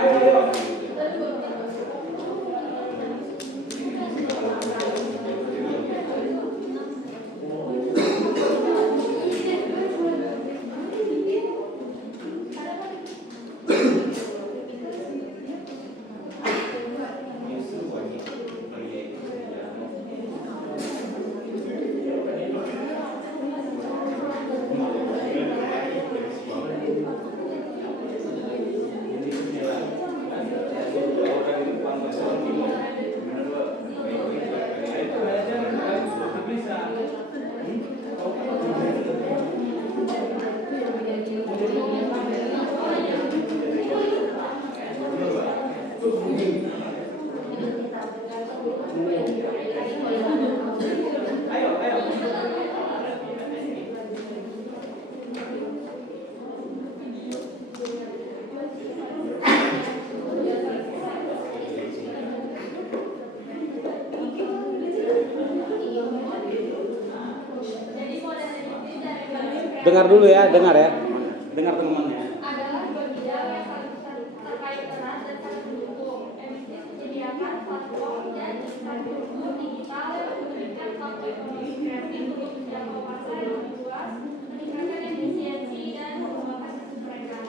Ayo. Dengar dulu ya, dengar teman-temannya. Adalah dua bidang yang saling terkait erat dan saling mendukung. Emisi menyediakan platform dan infrastruktur digital yang memberikan waktu ekonomi kreatif untuk menjangkau pasar yang lebih luas, meningkatkan efisiensi dan mengembangkan bisnis mereka.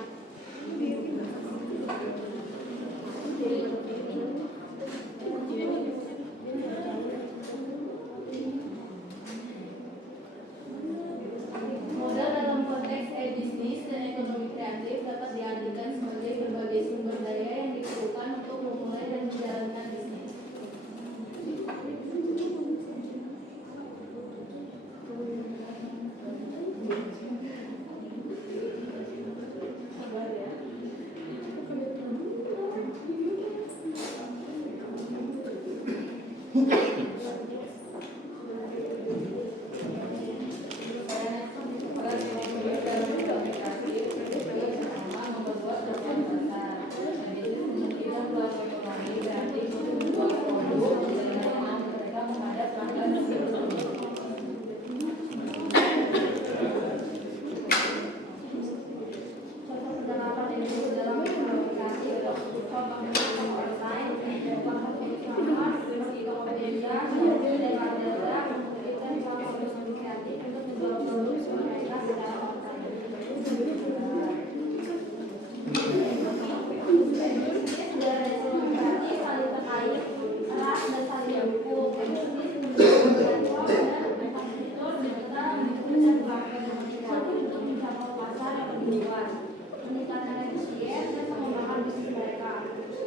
meningkatkan efisien dan mengembangkan bisnis mereka.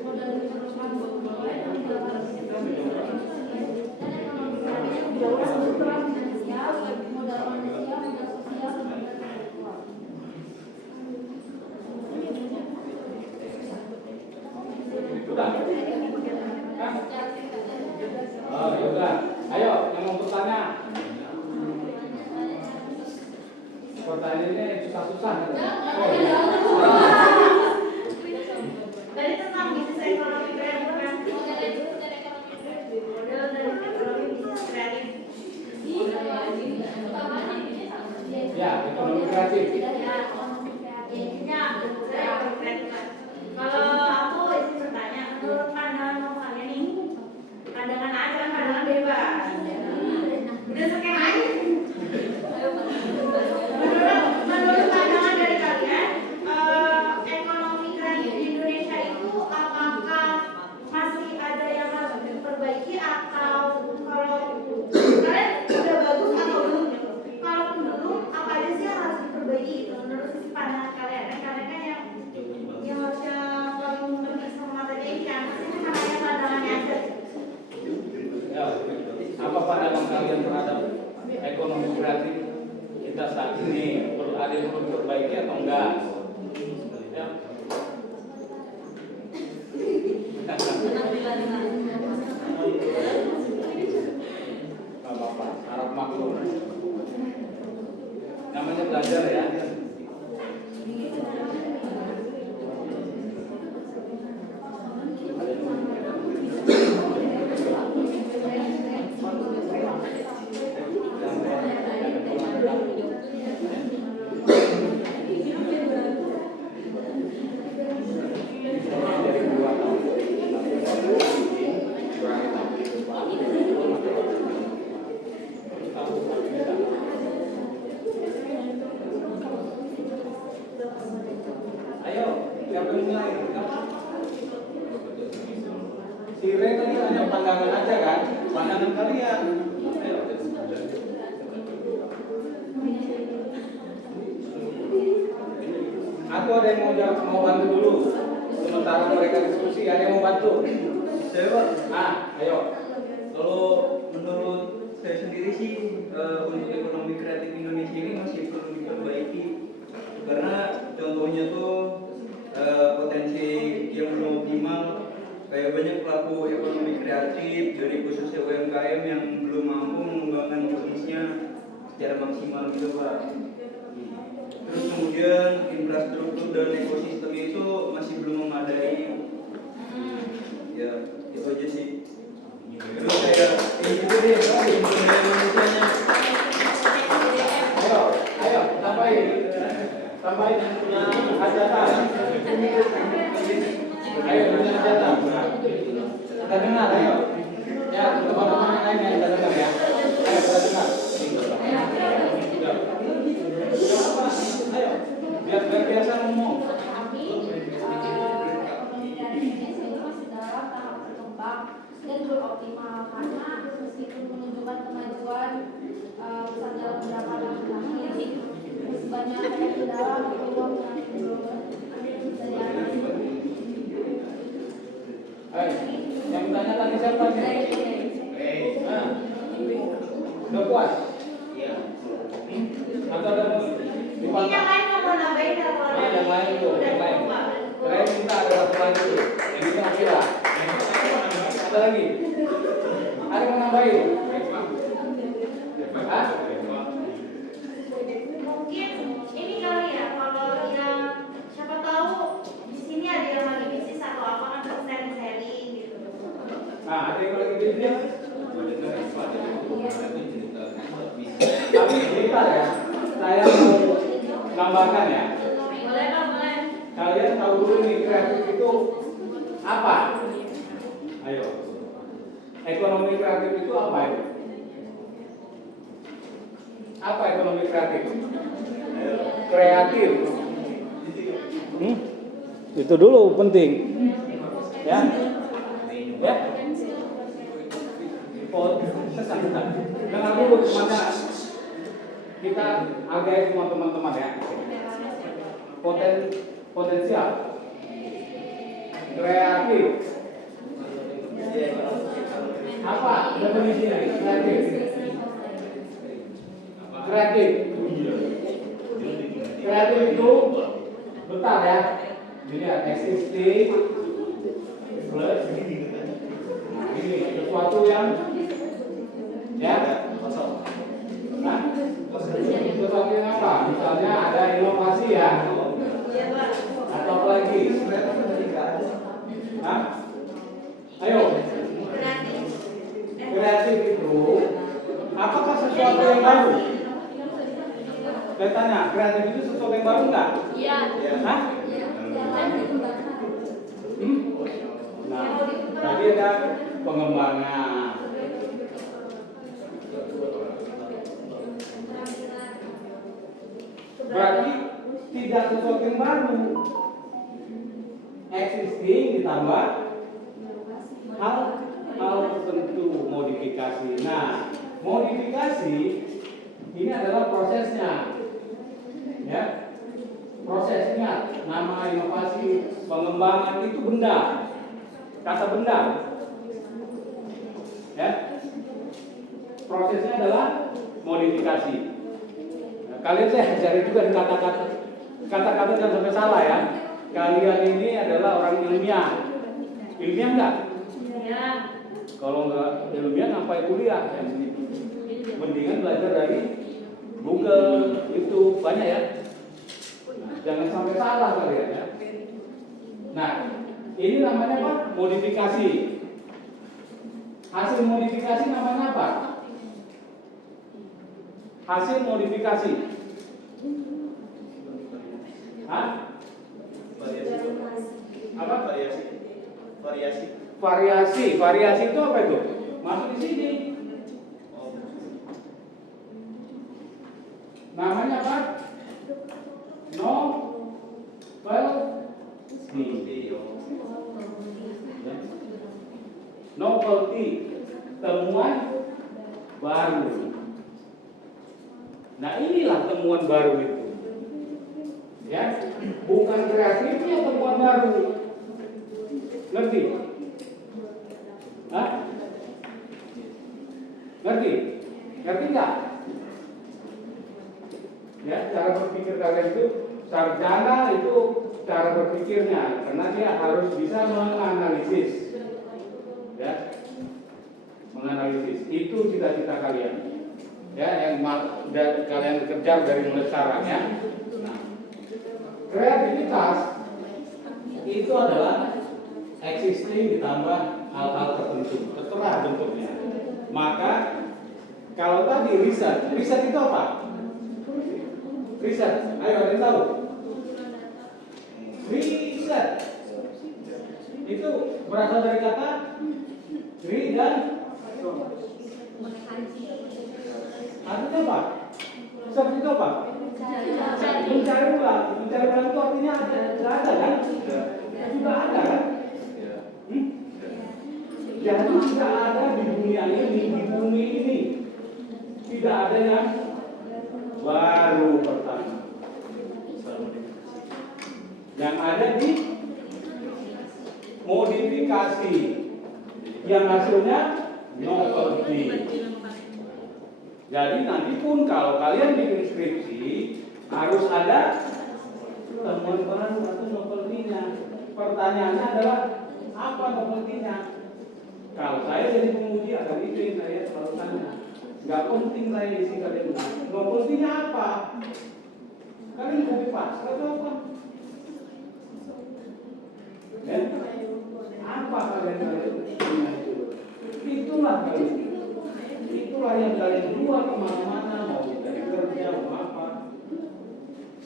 Modal diteruskan memulai peningkatan dan ekonomi kreatif jauh struktural finansial, modal manusia, modal sosial, dan modal intelektual. Sudah? Kan? Oh, ya udah. Ayo, yang mau bertanya. Pertanyaannya susah-susah. Tadi tentang bisnis ekonomi kreatif kan? Modal dari ekonomi bisnis kreatif. Ya, ekonomi kreatif. Intinya saya ekonomi kreatif kan. Kalau aku izin bertanya, menurut pandangan mau kalian nih, pandangan aja kan pandangan bebas. Udah sekian aja. Menurut pandangan dari kalian, ekonomi kreatif di Indonesia itu apakah masih ada yang harus diperbaiki atau kalau kalian udah bagus atau belum gitu? Kalaupun belum, apa aja sih yang harus diperbaiki gitu? Menurut sisi pandangan kalian, kalian kan yang harusnya paling penting sama materi ini kan, pasti kan hanya pandangannya aja. Ya, apa pandangan kalian terhadap ekonomi kreatif kita saat ini? Ada yang perlu diperbaiki atau enggak? Ya. Gak apa-apa, harap maklum. Namanya belajar ya. Ayo, siapa yang mulai? Si Ray tadi hanya pandangan aja kan? Pandangan kalian. Ayo. Atau ada yang mau bantu dulu? Sementara mereka diskusi, ada yang mau bantu? Saya Pak, Ayo. kalau menurut saya sendiri sih untuk ekonomi kreatif Indonesia ini masih perlu diperbaiki karena contohnya tuh potensi yang belum optimal, kayak banyak pelaku ekonomi kreatif dari khususnya UMKM yang belum mampu mengembangkan bisnisnya secara maksimal gitu Pak. Terus kemudian infrastruktur dan ekosistem itu masih belum memadai. Ya, itu aja sih. Terus kayak itu deh, sumber daya manusianya. Ayo, tambahin hajatan. Ayo, punya hajatan. Kita dengar, ayo. Ya, teman-teman yang lain yang kita dengar ya. Ayo, kita dengar. Ayo, biar biasa ngomong. Dan belum optimal karena meskipun menunjukkan kemajuan besar dalam beberapa tahun terakhir, masih banyak kendala atau peluang yang belum bisa diatasi. Yang tanya tadi siapa nih? Udah puas? Iya. Atau ada Mungkin yang lain nggak mau nambahin atau yang lain tuh, yang lain. Saya minta ada satu lagi tuh. Yang itu Akila. Ada lagi? Ada yang mau nambahin? mungkin ini kali ya, kalau yang siapa tahu di sini ada yang lagi bisnis atau apa kan bisa sharing gitu. Ada yang lagi bisnis? Tapi cerita ya, saya mau nambahkan ya. Boleh Pak, boleh. Kalian tahu dulu nih kreatif itu apa? Ayo. Ekonomi kreatif itu apa itu? Apa ekonomi kreatif? Kreatif. Itu dulu penting. Ya. Ya. Dengar dulu maka kita agak semua teman-teman ya. Potensial. Kreatif. Apa definisinya? Kreatif. Kreatif. Kreatif itu bentar ya. Jadi ya, existing plus ini sesuatu yang ya nah, sesuatu yang apa? Misalnya ada inovasi ya. Atau apa lagi? Hah? Ayo. Kreatif itu apakah sesuatu yang baru? Saya tanya, kreatif itu sesuatu yang baru enggak? Iya. Hah? Nah, tadi ada pengembangan. Berarti tidak sesuatu yang baru. Existing ditambah hal tertentu, modifikasi. Nah, modifikasi ini adalah prosesnya. Ya. Prosesnya, nama inovasi, pengembangan itu benda. Kata benda. Ya. Prosesnya adalah modifikasi. Nah, kalian saya ajari juga di kata-kata jangan sampai salah ya. Kalian ini adalah orang ilmiah. Ilmiah enggak? Iya. Kalau enggak ilmiah ngapain kuliah? Ya? Mendingan belajar dari Google, itu banyak ya. Jangan sampai salah kalian ya. Nah, ini namanya apa? Modifikasi. Hasil modifikasi namanya apa? Hasil modifikasi. Hah? Apa? Variasi itu apa itu? Masuk di sini. Namanya apa? Novelty, temuan baru. Nah, inilah temuan baru itu. Ya, bukan kreatifnya temuan baru. Ngerti? Hah? Ngerti? Ngerti nggak? Ya, cara berpikir kalian itu sarjana itu cara berpikirnya, karena dia harus bisa menganalisis. Ya, menganalisis itu cita-cita kalian. Ya, yang kalian kejar dari mulai sekarang ya. Nah, kreativitas itu adalah existing ditambah hal-hal tertentu, terserah bentuknya. Maka kalau tadi riset itu apa? Riset, ayo ada yang tahu? Riset itu berasal dari kata re dan artinya apa? Seperti itu apa? Mencari ulang itu artinya ada kan? Sudah ada kan? Jadi tidak ada di dunia ini, di bumi ini tidak ada yang baru pertama. Yang ada di modifikasi, yang hasilnya novelty. Jadi nanti pun kalau kalian bikin skripsi harus ada temuan baru atau novelty-nya. Pertanyaannya adalah apa novelty-nya? Kalau saya jadi penguji akan itu yang saya selalu tanya. Gak penting saya isi kalian. Novelty-nya apa? Kalian copy paste atau apa? Ya? Apa kalian itulah kalian. Itulah yang kalian jual kemana-mana, mau dari kerja, mau apa.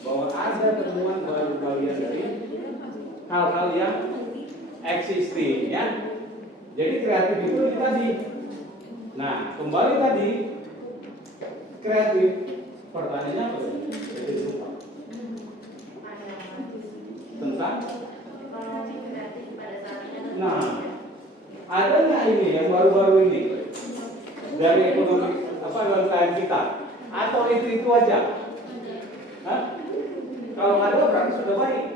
Bahwa ada temuan baru kalian dari hal-hal yang existing ya. Jadi kreatif itu tadi. Nah, kembali tadi kreatif pertanyaannya apa? Jadi lupa. Tentang nah, ada nggak ini yang baru-baru ini dari ekonomi apa UMKM kita? Atau itu aja? Hah? Kalau ada berarti sudah baik.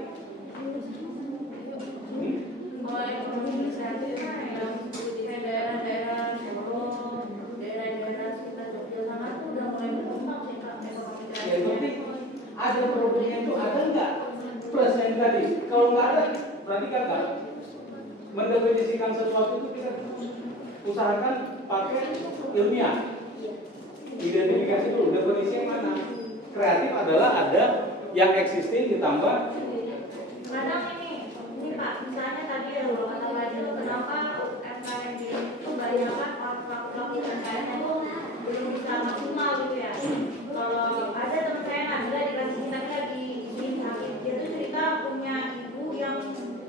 tadi. Kalau nggak ada, berarti gagal. Mendefinisikan sesuatu itu kita usahakan pakai ilmiah. Identifikasi dulu, definisi yang mana? Kreatif adalah ada yang existing ditambah. Kadang ini Pak, misalnya tadi ya kata Pak itu kenapa FKM itu banyak faktor UMKM itu belum bisa maksimal gitu ya. Kalau ada teman saya Nanda dikasih kita lagi izin sakit, dia tuh cerita punya ibu yang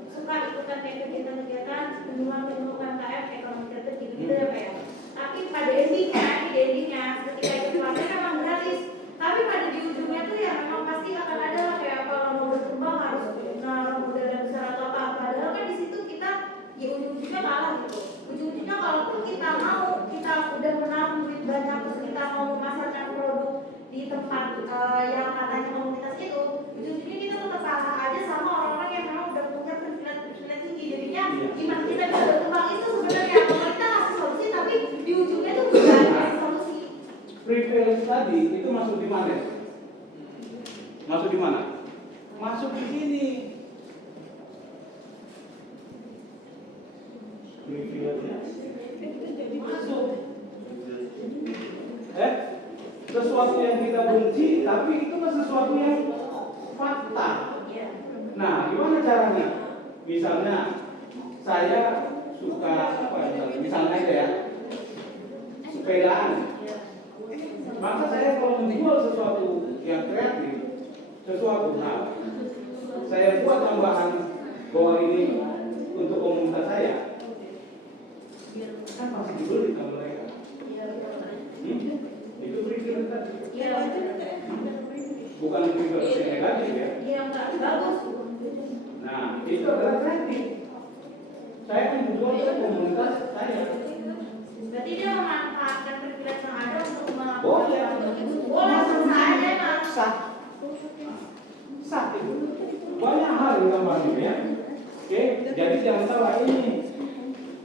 suka ikutan kegiatan-kegiatan penyuluhan UMKM ekonomi kreatif gitu-gitu ya Pak ya. Tapi pada endingnya ketika itu keluarnya memang gratis. Tapi pada di ujungnya tuh ya memang pasti akan ada kayak kalau mau berkembang harus naruh modal yang besar atau apa. Padahal kan di situ kita ya ujung-ujungnya kalah gitu. Ujung-ujungnya kalaupun kita mau, kita udah menabung duit banyak terus kita mau memasarkan produk di tempat yang katanya komunitas itu, ujung-ujungnya kita tetap kalah aja sama orang-orang yang memang udah punya privilege tinggi. Jadinya gimana kita bisa berkembang itu sebenarnya pemerintah ngasih solusi tapi di ujungnya tuh bukan ngasih solusi. Privilege tadi itu masuk di mana? Masuk di mana? Masuk di sini. Privilege-nya masuk. Sesuatu yang kita benci, tapi itu kan sesuatu yang fakta. Nah, gimana caranya? Misalnya saya suka apa? Misalnya aja ya, sepedaan. Maka saya kalau menjual sesuatu yang kreatif, sesuatu hal, saya buat tambahan bahwa ini untuk komunitas saya, kan pasti dibeli sama mereka. Itu privilege tadi. Bukan privilege yang negatif ya. Iya, enggak bagus. Nah, itu adalah kreatif. Saya kan menjual ke komunitas saya. Berarti dia memanfaatkan privilege yang ada untuk melakukan Boleh langsung saja Mas. Sah itu. Banyak hal yang tambah ya. Oke, jadi jangan salah ini.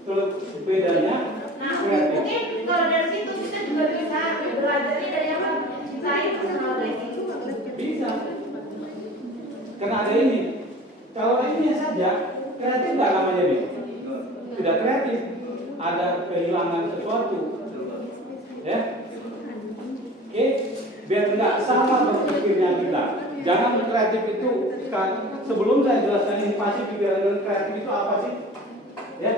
Kalau bedanya Nah, mungkin kalau dari situ kita juga bisa belajarnya dari apa? Cintai personal branding. bisa. Karena ada ini. Kalau ini saja kreatif nggak namanya nih? Tidak kreatif. Ada kehilangan sesuatu. Ya. Oke, biar nggak sama berpikirnya kita. Jangan kreatif itu kan sebelum saya jelaskan ini pasti pikiran kreatif itu apa sih? Ya.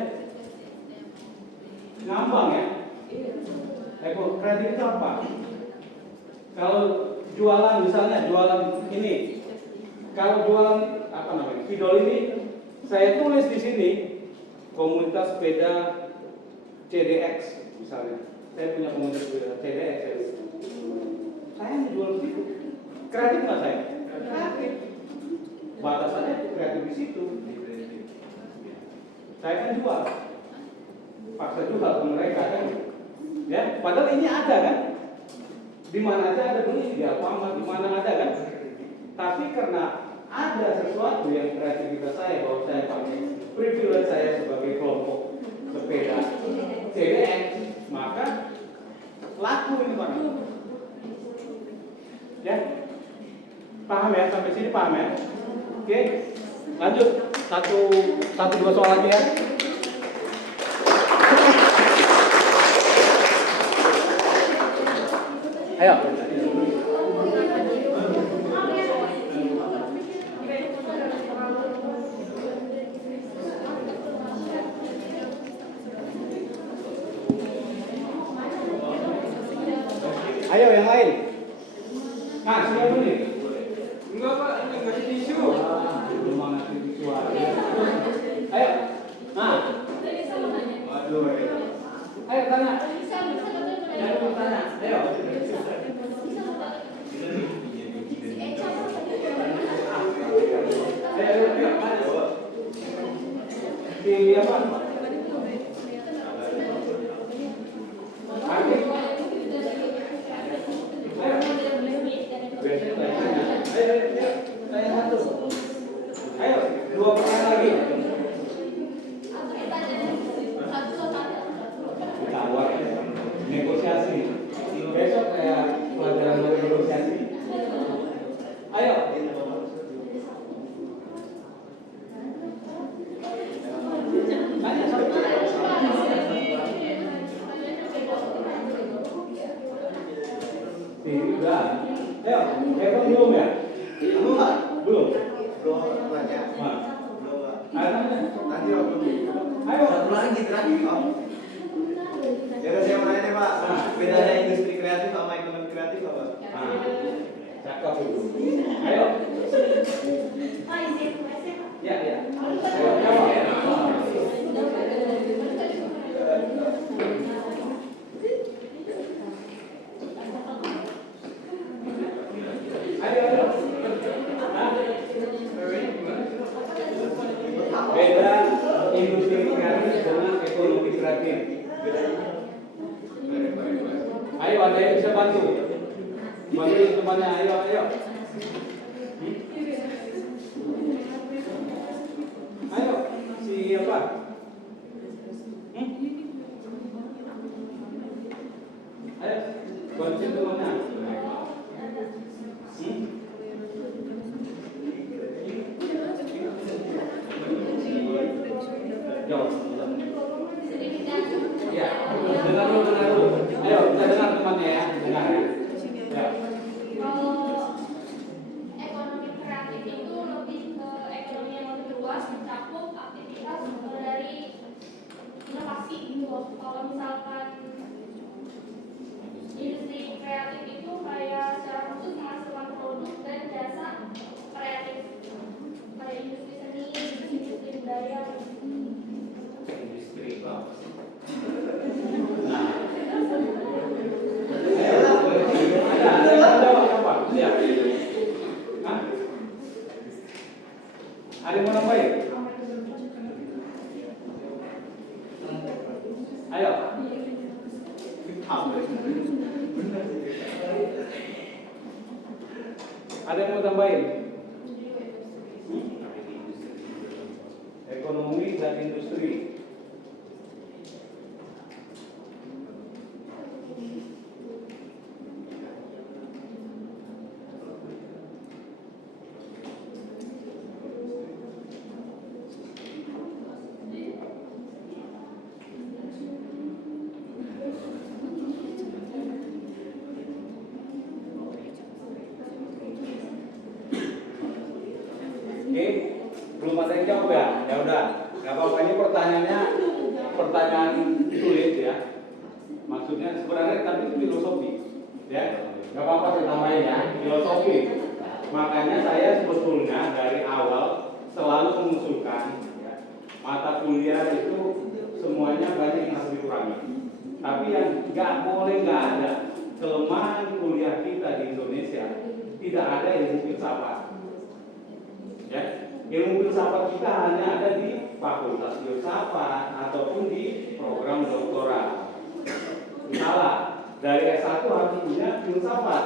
Ngambang ya. Kreatif itu apa? Kalau jualan misalnya jualan ini. Kalau jualan apa namanya? Spidol ini saya tulis di sini komunitas sepeda CDX misalnya. Saya punya komunitas sepeda CDX. Saya menjual di situ. Kreatif nggak saya? Kreatif. Batasannya kreatif di situ. Saya kan jual. Paksa jual ke mereka kan. Ya, padahal ini ada kan? Di mana aja ada beli di Alfamart, di mana ada kan? Tapi karena ada sesuatu yang kreativitas saya bahwa saya pakai privilege saya sebagai kelompok sepeda CDX, maka laku ini Pak. Ya, paham ya sampai sini paham ya? Oke, lanjut satu dua soal lagi ya. Ayo. Ayo yang lain. Nah, sudah dulu nih. Enggak Pak, ini nggak ada tisu. Belum ngasih tisu aja. Ayo. Nah. Waduh. Ayo tanya. Jangan lupa tanya. Ayo. Di apa? Ayo, dua pertanyaan lagi. Ditawar, negosiasi. Besok kayak pelajaran negosiasi. Ayo. Ayo. Satu lagi terakhir. Ya saya mau nanya nih Pak, bedanya industri kreatif sama ekonomi kreatif apa? Cakep itu. Ayo. Oh, izin saya Pak. Ya, ya. Ayo, jawab. Ayo, ayo. Beda industri kreatif dengan ekonomi kreatif. Ayo, ada yang bisa bantu? Bantu temannya, ayo, ayo. Ayo, siapa? Ayo, bantu temannya. Jawab. Ya, dengar dulu. Ayo, kita dengar temannya ya, dengar ya. Ya. Kalau ekonomi kreatif itu lebih ke ekonomi yang lebih luas, mencakup aktivitas dari inovasi gitu. Kalau misalkan industri kreatif itu kayak secara khusus menghasilkan produk dan jasa kreatif, kayak industri seni, industri budaya. Industri apa? Ada yang jawab apa? Ya. Hah? Ada yang mau nambahin? Ayo. Ada yang mau tambahin? Ekonomi dan industri. Oke, belum ada yang jawab ya? Ya udah, nggak apa-apa, ini pertanyaan sulit ya. Maksudnya sebenarnya tapi itu filosofi, ya. Nggak apa-apa saya tambahin ya, filosofi. Makanya saya sebetulnya dari awal selalu mengusulkan ya, mata kuliah itu semuanya banyak yang harus dikurangi. Tapi yang nggak ada kelemahan kuliah kita di Indonesia, tidak ada ilmu filsafat. Ya, ilmu filsafat kita hanya ada di fakultas filsafat ataupun di program doktoral. Salah, dari S1 harus punya filsafat.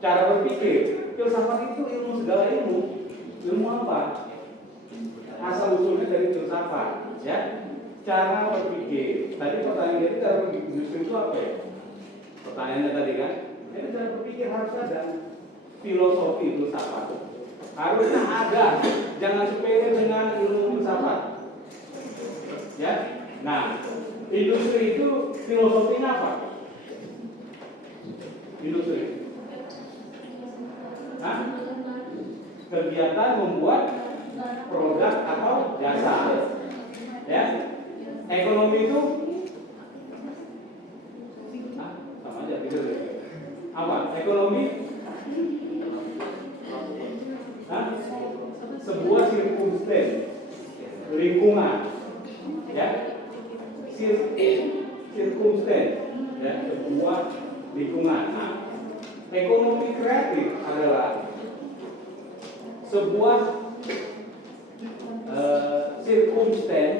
Cara berpikir, filsafat itu ilmu segala ilmu. Ilmu apa? Asal usulnya dari filsafat, ya. Cara berpikir. Tadi pertanyaan itu cara berpikir industri itu apa ya? Pertanyaannya tadi kan, ini cara berpikir harus ada filosofi filsafat. Harusnya ada, jangan sepele dengan ilmu filsafat. Ya, nah, industri itu filosofinya apa? Industri. Hah? Kegiatan membuat produk atau jasa. Ya, ekonomi itu sama aja gitu. Apa? Ekonomi? Sebuah sirkumstans, lingkungan, ya, sirkumstans, ya, sebuah lingkungan. Nah, ekonomi kreatif adalah sebuah sirkumstans,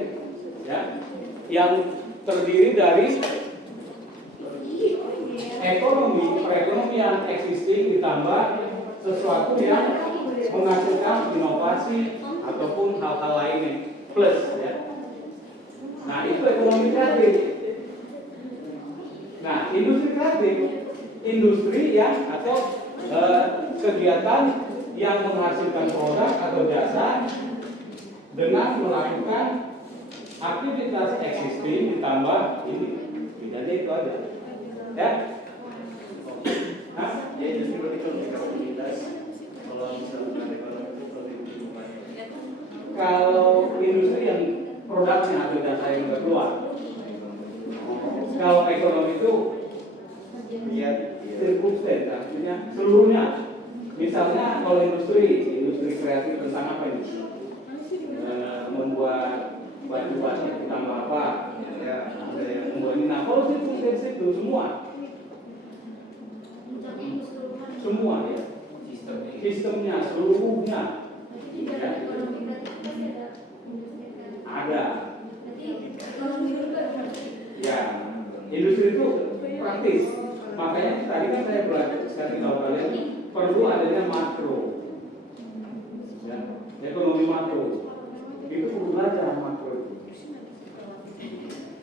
ya, yang terdiri dari ekonomi, perekonomian existing ditambah sesuatu yang menghasilkan inovasi ataupun hal-hal lainnya plus ya. Nah, itu ekonomi kreatif. Nah, industri kreatif, industri yang atau kegiatan yang menghasilkan produk atau jasa dengan melakukan aktivitas existing ditambah ini. Jadi itu aja. Ya. Hah? Ya industri berarti komunitas. Kalau misalnya ekonomi itu lebih lingkungan. Kalau industri yang produknya atau data yang udah keluar. Kalau ekonomi itu lihat sirkumstans, artinya seluruhnya. Misalnya kalau industri kreatif tentang apa ini? Membuat baju ditambah apa? Ya, membuat ini. Nah, kalau sirkumstans itu semua ya. Sistemnya seluruhnya ya. Ada. Ya, industri itu praktis. Makanya tadi kan saya kasih tahu kalian perlu adanya makro. Ya, ekonomi makro. Itu perlu belajar makro itu.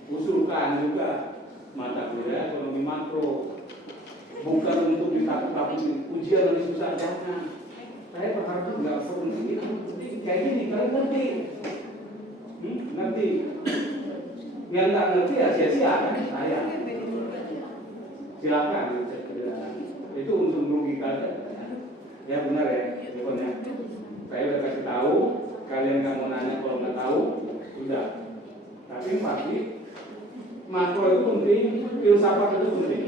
Usulkan juga mata kuliah ekonomi makro. Bukan untuk ditakut-takutin ujian lebih susah, jangan. Saya berharap nggak perlu itu. Kayak gini, kalian ngerti? Ngerti? Yang nggak ngerti ya sia-sia kan saya. Silakan itu untuk merugikan. Ya benar ya, pokoknya. Saya udah kasih tahu, kalian nggak mau nanya kalau nggak tahu, sudah. Tapi pasti makro itu penting, filsafat itu penting.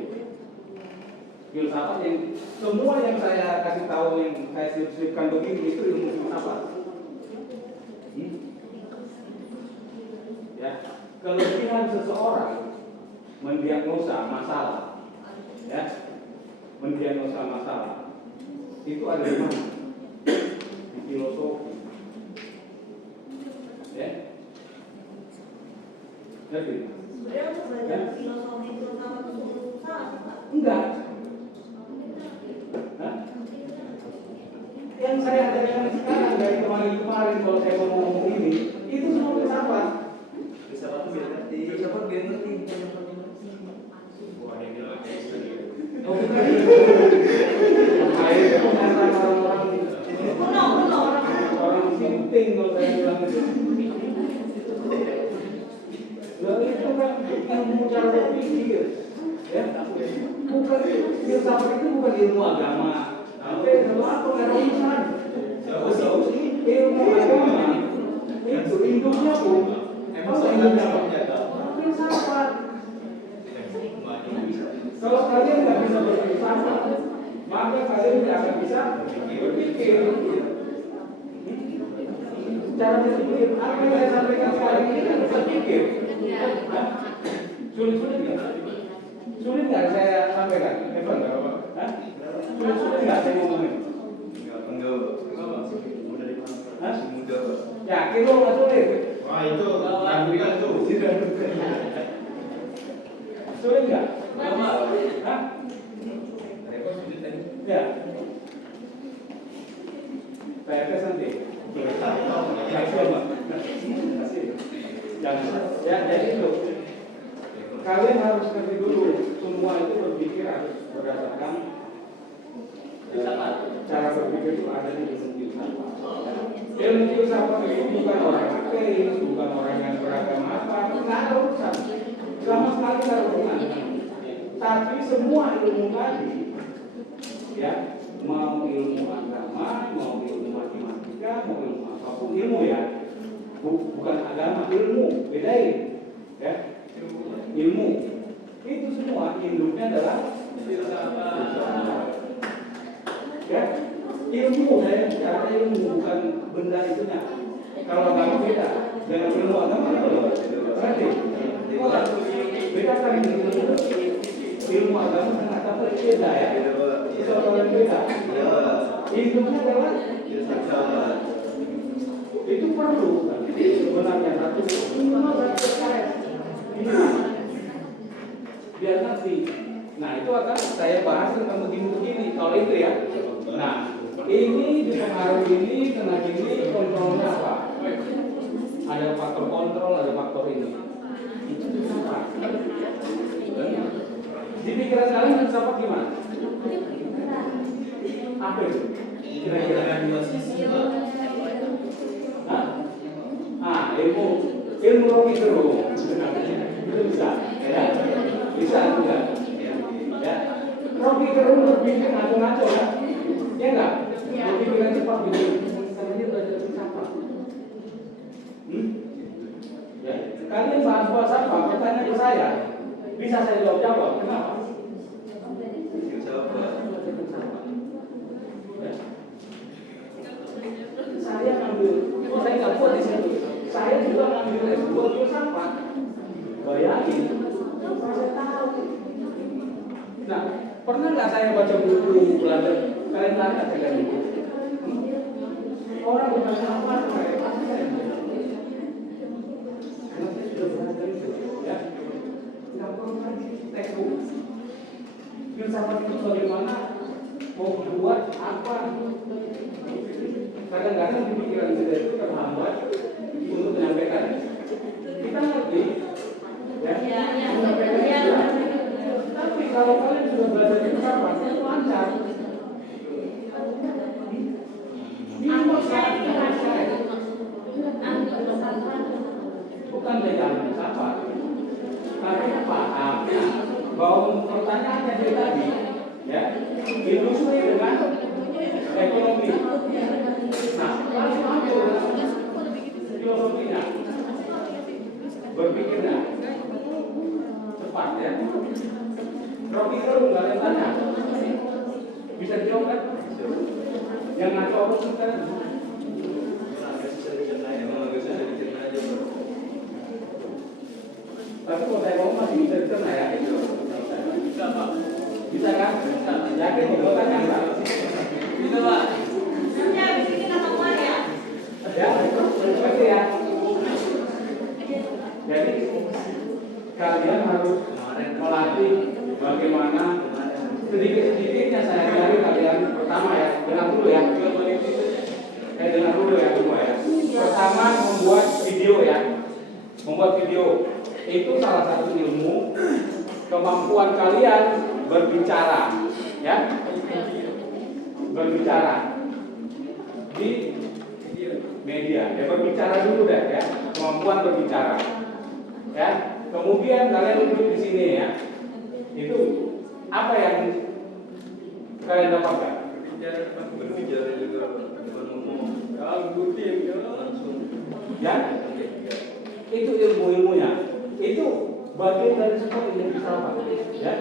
Filsafat yang semua yang saya kasih tahu yang saya selipkan begini itu ilmu filsafat. Ya, kelebihan seseorang mendiagnosa masalah, ya, mendiagnosa masalah itu ada di mana? Di filosofi, ya. Jadi, sebenarnya untuk belajar filosofi filsafat itu susah Pak? Enggak. Yang saya ajarkan sekarang dari kemarin kalau saya ngomong ini itu semua filsafat. Filsafat biar ngerti. Filsafat biar ngerti. Oh, bukan. Itu orang sinting kalau saya bilang itu. Lalu itu kan ilmu cara berpikir, ya. Bukan filsafat itu bukan ilmu agama. Ilmu apa nggak ada urusan. Ilmu agama itu induknya pun emang induknya filsafat. Kalau kalian nggak bisa berfilsafat, maka kalian tidak akan bisa berpikir. Cara berpikir apa yang saya sampaikan sekarang ini kan berpikir. Sulit nggak? Sulit nggak saya sampaikan? Evan, sulit nggak saya ngomongin? Enggak. Mudah dipahami. Mudah. Yakin lo nggak sulit? Wah itu lakukan tuh. Sulit nggak? Hah? Ya. Saya tes nanti. Ya, jadi itu. Kalian harus ngerti dulu, semua itu berpikir harus berdasarkan cara berpikir itu ada di ilmu filsafat. Ilmu filsafat itu bukan orang ateis, bukan orang yang beragama apa, nggak ada urusan. Sama sekali nggak ada hubungan. Tapi semua ilmu tadi, ya, mau ilmu agama, mau ilmu matematika, mau ilmu apapun ilmu ya, bukan agama, ilmu, bedain, ya, ilmu itu semua induknya adalah filsafat. Ya, ilmu saya bicara ilmu bukan benda itunya. Kalau agama beda, dengan ilmu agama berarti beda kan ilmu agama dengan agama beda ya. Itu orang beda. Induknya adalah filsafat. Itu perlu sebenarnya satu minimal terkait ini biar ngerti. Nah itu akan saya bahas tentang begini kalau itu ya. Nah ini dipengaruhi ini kena gini kontrolnya apa? Ada faktor kontrol, ada faktor ini. Itu filsafat. Di pikiran kalian filsafat gimana? Apa itu? Kira-kira ilmu Rocky Gerung itu bisa ya bisa enggak ya Rocky Gerung berpikir ngaco-ngaco ya ya enggak berpikiran cepat gitu karena dia belajar filsafat saya, bisa saya jawab. Kenapa? Jawab Pak. Saya ngambil, saya nggak buat di situ. Saya juga ngambil S2 filsafat. Bayangin, saya tahu. Nah, pernah nggak saya baca buku belajar? Kalian tanya saya buku. Orang bertanya apa? Saya pasti saya. Karena saya sudah belajar itu, ya. Nggak perlu lagi textbook. Filsafat itu bagaimana? Mau dibuat apa? Kadang-kadang di pikiran kita itu terhambat untuk menyampaikan. Kita ngerti, ya, menyampaikan itu. Tapi kalau kalian sudah belajar filsafat, itu lancar. Minimal saya bukan megang filsafat, karena paham bahwa pertanyaannya dari tadi, ya, industri dengan ekonomi. Nah, langsung ambil filosofinya, berpikirnya cepat, ya. Rocky Gerung kalian tanya, bisa dijawab kan? Yang ngaco apa kita? Emang nggak bisa dicerna aja Pak. Tapi kalau saya ngomong masih bisa dicerna ya? Bisa Pak. Bisa kan? Yakin kalau tanya enggak? Bisa Pak. Nanti habis ini ketemuan ya. Ya, seperti ya. Jadi kalian harus melatih bagaimana sedikit-sedikitnya saya ajari kalian. Pertama ya, dengar dulu ya. Dengar dulu ya semua ya. Pertama membuat video ya. Membuat video itu salah satu ilmu kemampuan kalian berbicara, ya. Berbicara di media. Ya berbicara dulu deh ya. Kemampuan berbicara. Ya. Kemudian kalian duduk di sini ya. Itu apa yang kalian dapatkan? Berbicara juga bukan ngomong. Kalau bukti Langsung. Ya, itu ilmu-ilmunya. Itu bagian dari sebuah ilmu filsafat. Ya.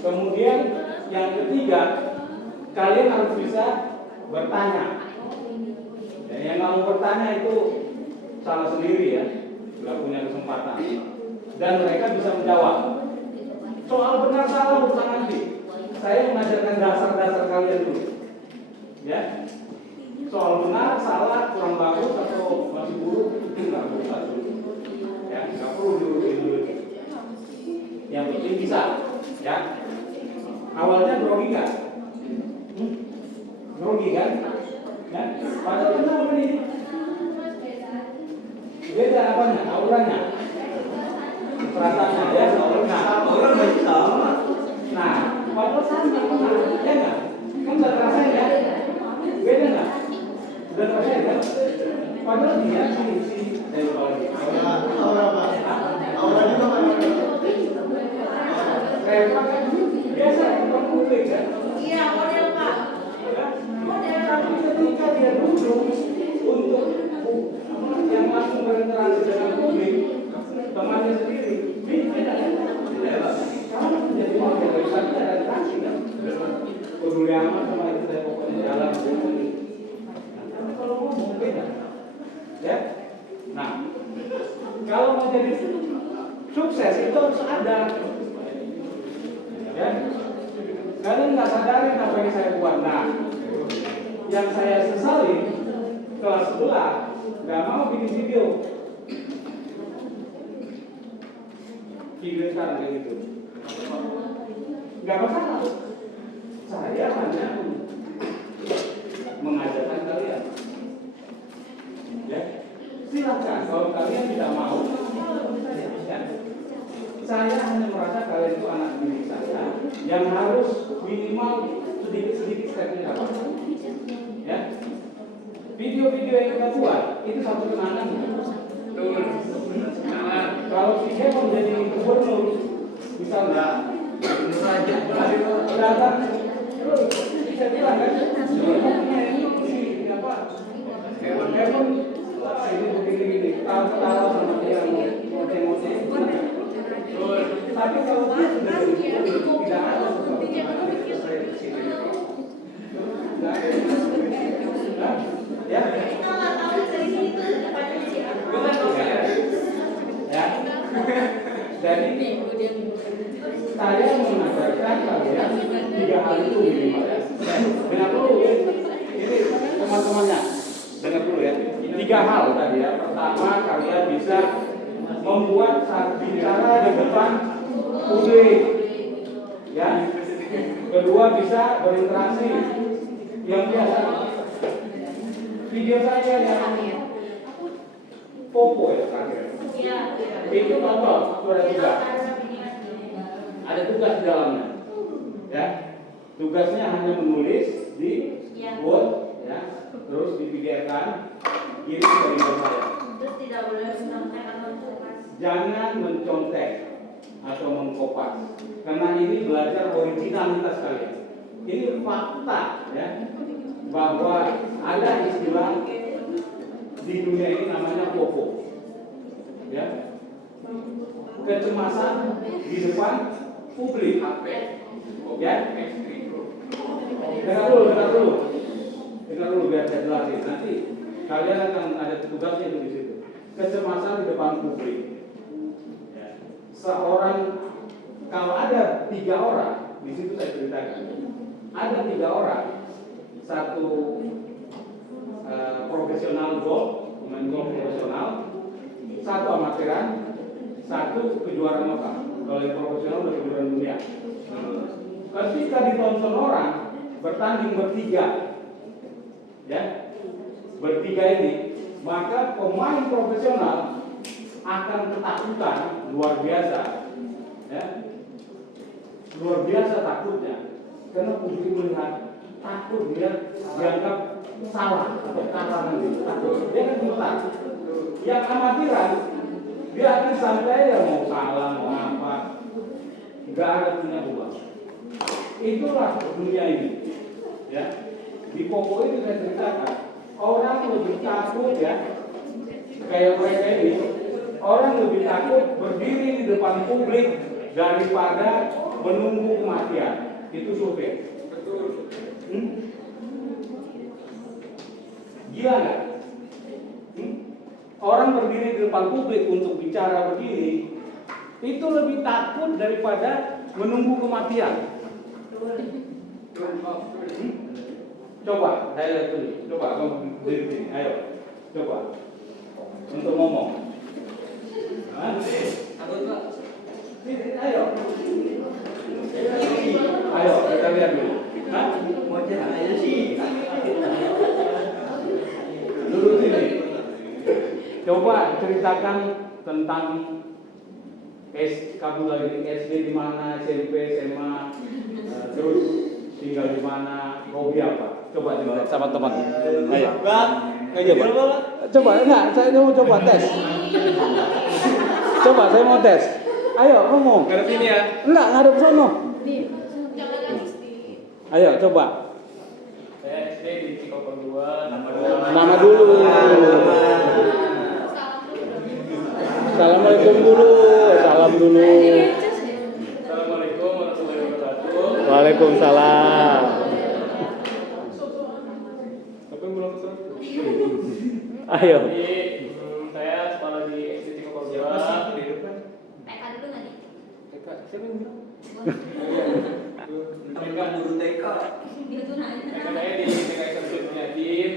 Kemudian yang ketiga, kalian harus bisa bertanya. Ya, yang nggak mau bertanya itu salah sendiri ya, nggak punya kesempatan. Dan mereka bisa menjawab. Soal benar salah bukan nanti. Saya mengajarkan dasar-dasar kalian dulu. Ya. Soal benar, salah, kurang bagus atau masih buruk itu nggak perlu dulu. Ya, nggak perlu diurutin dulu. Yang penting bisa. Ya. Awalnya grogi nggak? Grogi kan? Ya. Padahal kenapa nih? Beda apanya? Auranya. Perasaannya ya, auranya. Orang masih sama. Nah, padahal sama, ya nggak? Kan nggak ngerasain ya? Beda nggak? Udah ngerasain kan? Padahal dia si Aura Pak. Aura juga Pak. Reva kan biasa bukan publik kan? Iya, model Pak. Ya. Tapi ketika dia duduk untuk yang langsung berinteraksi dengan publik, temannya sendiri, beda kan? Kamu menjadi model dari tadi ada interaksi kan? Peduli amat sama itu saya pokoknya jalan. Nah, kalau ngomong beda, ya. Nah, kalau mau jadi sukses itu harus ada, ya. Kalian nggak sadarin apa yang saya buat. Nah, yang saya sesali kelas sebelah nggak mau bikin video sekarang kayak gitu. Nggak masalah. Saya hanya mengajarkan kalian. Ya, silakan. Kalau kalian tidak mau, ya. Saya hanya merasa kalian itu anak didik saya yang harus minimal sedikit-sedikit stepnya apa? Ya, video-video yang kita buat itu satu kenangan. Kalau dia mau menjadi gubernur, misalnya, datang, bisa bilang kan, ini apa? Heaven, ini begini-begini, tahu sama dia mau emosi. Tapi kalau dia sudah jadi publik, tidak ada sesuatu. Ya. Kita nggak tahu dari sini tuh depannya siapa. Ya. Jadi saya mengajarkan kalian 3 hal itu minimal ya. Dengar dulu ya. Ini teman-temannya. Dengar dulu ya. 3 hal tadi ya. Pertama, kalian bisa membuat saat bicara di depan publik. Ya. Kedua, bisa berinteraksi. Yang biasa video saya yang popo ya terakhir. Iya. Itu contoh sudah tugas. Ada tugas di dalamnya. Ya. Tugasnya hanya menulis di Word ya. Terus dipikirkan kirim ke email saya. Terus tidak boleh mencontek atau mencopas. Jangan mencontek atau mengkopas. Karena ini belajar originalitas kalian. Ini fakta ya. Bahwa ada istilah di dunia ini namanya popo. Ya. Kecemasan di depan publik. Ya. Dengar dulu biar saya jelasin. Nanti kalian akan ada tugasnya di situ. Kecemasan di depan publik. Ya. Kalau ada 3 orang, di situ saya ceritakan. Ada 3 orang, satu profesional golf, pemain golf profesional, satu amatiran, satu kejuaraan lokal. Kalau yang profesional udah kejuaraan dunia. Ketika ditonton orang bertanding bertiga, ya, bertiga ini, maka pemain profesional akan ketakutan luar biasa, ya, luar biasa takutnya, karena publik melihat takut dia dianggap salah atau kalah nanti, takut dia kan gemetar. Yang amatiran dia akan santai ya, mau salah mau apa, nggak ada punya beban. Itulah dunia ini, ya. Di Popo itu saya ceritakan, orang lebih takut ya, kayak mereka ini, orang lebih takut berdiri di depan publik daripada menunggu kematian. Itu survei. Gila nggak? Orang berdiri di depan publik untuk bicara begini, itu lebih takut daripada menunggu kematian. Coba, saya tulis. Coba, kamu berdiri di sini. Ayo, coba. Untuk ngomong. Ayo. Ayo, kita lihat dulu. Mau aja sih. Dulu sini. Coba ceritakan tentang kamu lagi SD di mana, SMP, SMA, terus tinggal di mana, hobi apa? Coba cerita sama teman. Ayo. Coba enggak, saya mau coba tes. Coba saya mau tes. Ayo ngomong. Ngadep sini ya. Enggak, ngadep sono. Ayo coba. Saya SD di Cikokol 2, Nama dulu. Assalamualaikum dulu. Salam dulu. Assalamualaikum warahmatullahi wabarakatuh. Waalaikumsalam. Apa yang belum kesana? Ayo. Jadi saya sekolah di SD Cikokol 2. PK dulu nggak nih? Siapa yang bilang? Tentang guru TK. Itu nanya. Saya di TK Sergit Nyadin.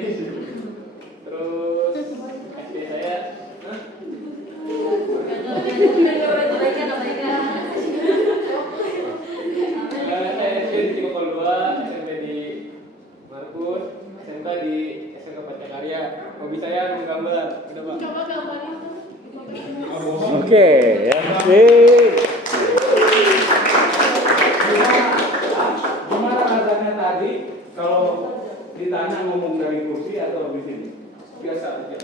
Terus SD saya saya SD di Cikokol 2, SMP di Markus, SMK di SMK Pacakarya. Hobi saya menggambar. Udah Pak. Coba gambarnya. Oke, ya. Gimana rasanya tadi kalau ditanya ngomong dari kursi atau di sini? Biasa aja.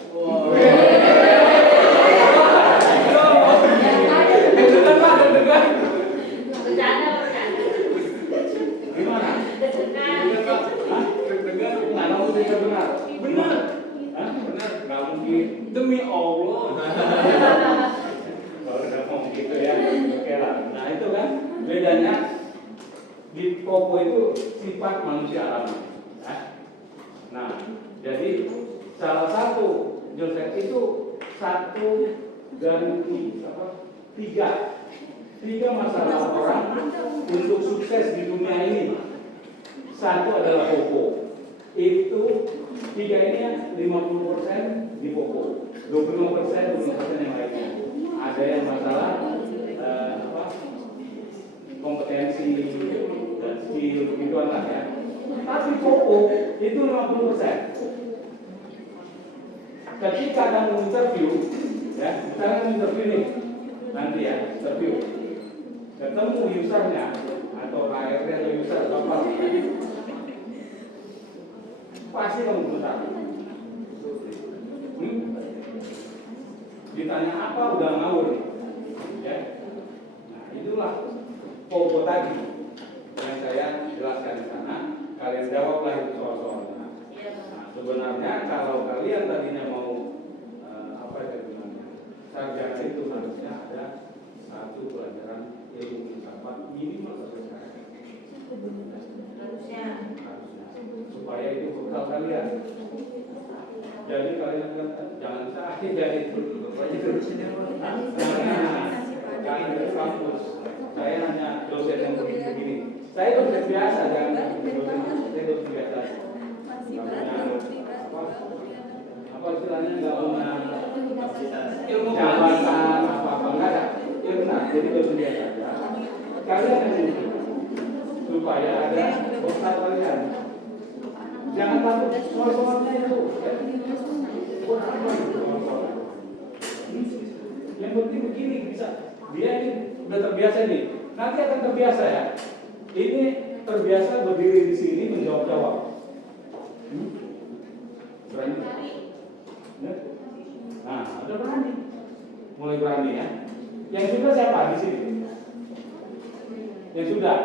Bercanda. Gimana? Hah? Nggak mungkin benar. Benar. Hah? Nggak mungkin. Demi Allah. Kalau udah ngomong gitu ya. sifat manusia alami. Ya. Nah, jadi salah satu Joseph itu satu dan tiga masalah orang untuk sukses di dunia ini. Satu adalah pokok. Itu tiga ini 50% di pokok, 25% yang lainnya. Ada yang masalah kompetensi dan skill begitu lah ya. Tapi pokok itu 50%. Ketika kamu interview, ya, misalnya interview nih, nanti ya, interview, ketemu usernya atau HRD atau user apa, pasti kamu berusaha. Ditanya apa udah ngawur nih, ya. Nah itulah pokok tadi yang saya jelaskan di sana. Kalian jawablah itu soal-soalnya. Nah, sebenarnya kalau kalian tadinya mau sarjana itu harusnya ada satu pelajaran ilmu filsafat minimal selesai. Harusnya. Supaya itu bekal kalian. Jadi kalian jangan sakit dari itu. Jangan dari kampus. Saya hanya dosen yang begini. Saya dosen biasa, jangan saya dosen biasa. Apa istilahnya nggak punya ilmu jabatan apa enggak ada ilmu. Jadi dosen biasa saja. Kalian yang supaya ada bekal kalian. Jangan takut soal-soalnya itu. Yang penting begini bisa. Dia ini udah terbiasa nih. Nanti akan terbiasa ya. Ini terbiasa berdiri di sini menjawab-jawab. Berani? Ya? Nah, ada berani. Mulai berani ya. Yang sudah siapa di sini? Yang sudah?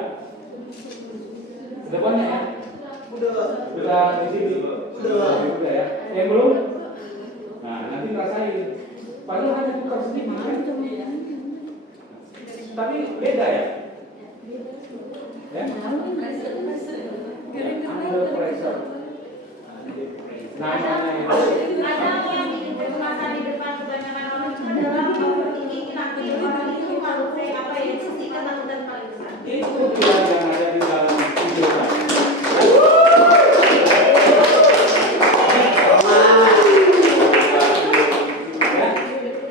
Sudah banyak ya? Sudah di sini. Sudah ya. Yang belum? Nah, nanti rasain. Padahal hanya tukar sedikit kan? Tapi beda ya? Ya? Under pressure. Namanya itu. Kadang yang masa di depan kebanyakan orang itu adalah overthinking. Nanti orang itu kalau saya apa ya itu sih ketakutan paling besar. Itu dia yang ada di dalam hidup.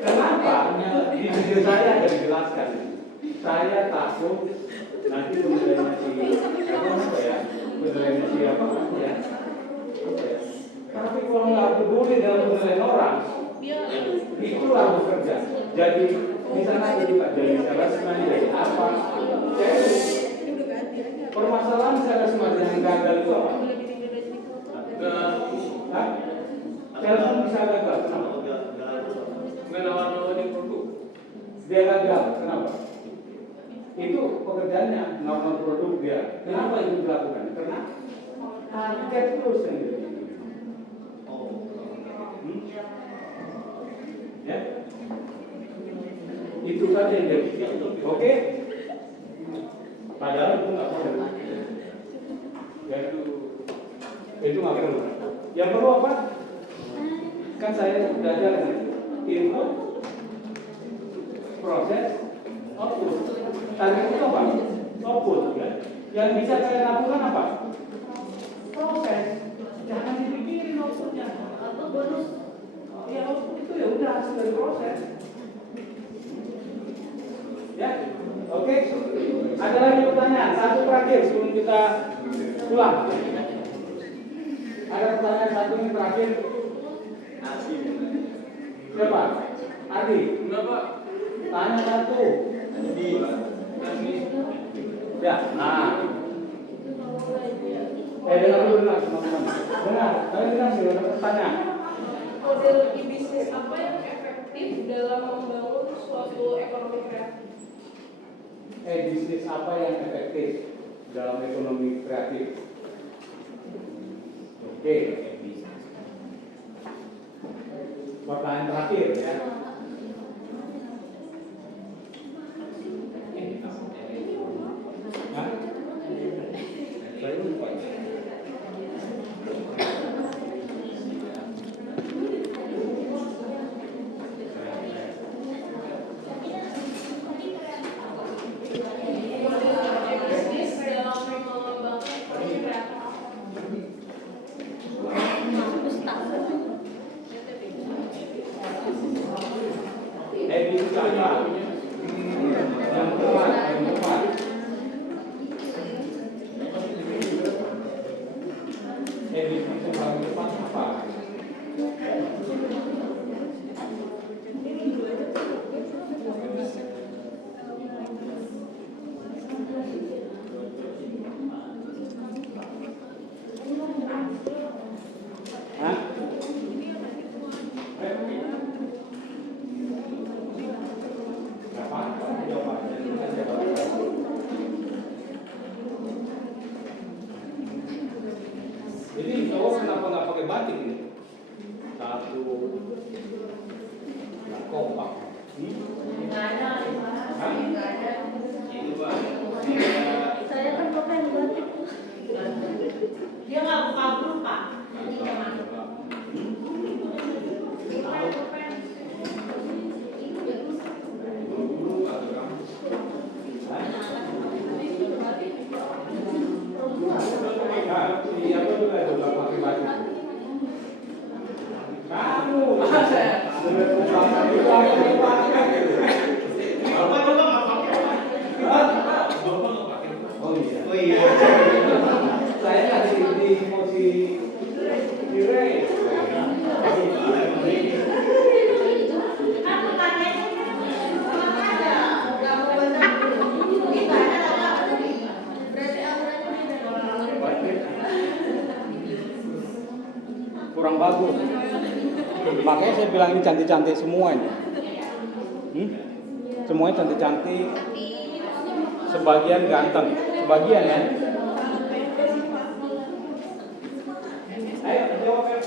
Kenapa? Di video saya ada dijelaskan. Saya takut nanti penilaiannya apa ya? Penilaiannya siapa ya? Tapi kalau nggak peduli dalam penilaian orang, itulah bekerja. Jadi misalnya jadi sales manager apa? Permasalahan sales manager yang gagal itu apa? Sales bisa gagal, kenapa? Menawar-nawarin produk. Dia gagal, kenapa? Itu pekerjaannya, nawar produk dia. Kenapa itu dilakukan? Karena target terus yang jadi. Ya, itu saja yang jadi. Oke? Padahal itu nggak perlu. Ya, itu nggak perlu. Yang perlu apa? Kan saya belajar input, proses, output. Target itu apa? Output. Ya. Yang bisa saya lakukan apa? Proses. Jangan dipikirin outputnya atau bonus. Ya output itu ya udah hasil dari proses. Ya, oke. Ada lagi pertanyaan? Satu terakhir sebelum kita pulang. Ada pertanyaan satu yang terakhir. Siapa? Adi. Kenapa? Tanya satu. Ya, nah. Dengar dulu teman-teman. Dengar, kalian dengar sih ada pertanyaan. Model bisnis apa yang efektif dalam membangun suatu ekonomi kreatif? Bisnis apa yang efektif dalam ekonomi kreatif? Oke. Pertanyaan terakhir ya. Hah? Saya lupa. edisi apa? Yang keempat. Edisi yang paling depan apa? Hah? Jadi cowok kenapa nggak pakai batik ini? Satu, nggak kompak. Nggak ada, Hah? nggak ada. Itu Pak. Saya kan pakai batik. Dia nggak buka grup Pak. Nah, siapa juga itu nggak pakai batik? Kamu. Oh iya. Oh iya. Saya ada di posisi kiri. Kan bukannya ada. Nggak mau baca buku. Itu ada apa? Berarti auranya Kurang bagus. Makanya saya bilang ini cantik-cantik semua ini. Semuanya cantik-cantik. Sebagian ganteng. Sebagian ya. Ayo jawab ya.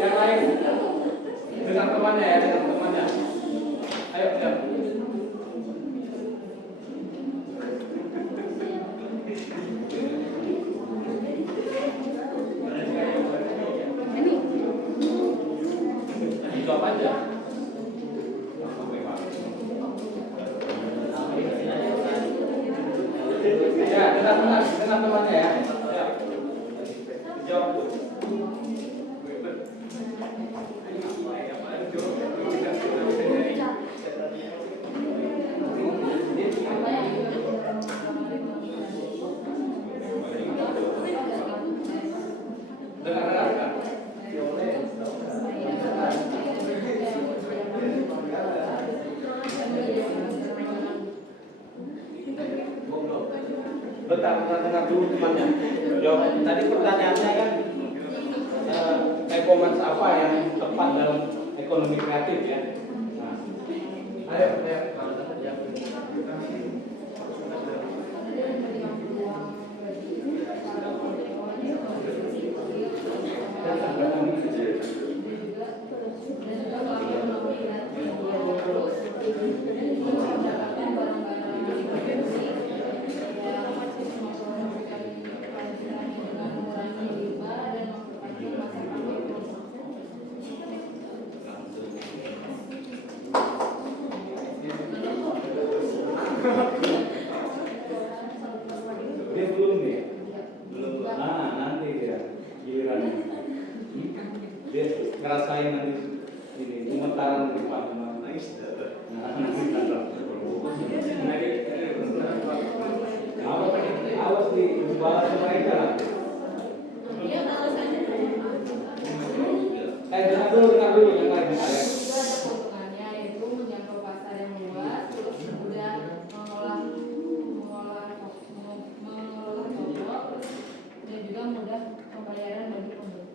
Yang lain dengan temannya ya, dengan temannya. Ayo, ayo. Jawab aja. Ya, dengan temannya ya. Ya. Jawab tuh. Bentar dulu temannya. Jawab. Tadi pertanyaannya kan e-commerce apa yang tepat dalam ekonomi kreatif ya? Nah, ayo. Dia belum nih? Belum. Nah, nanti dia giliran. Dia ngerasain nanti ini gemetaran di depan. Awas di balas mereka. Dengar dulu yang lain ya. Keuntungannya yaitu menjangkau pasar yang luas, terus mudah mengolah toko, dan juga mudah pembayaran bagi pembeli.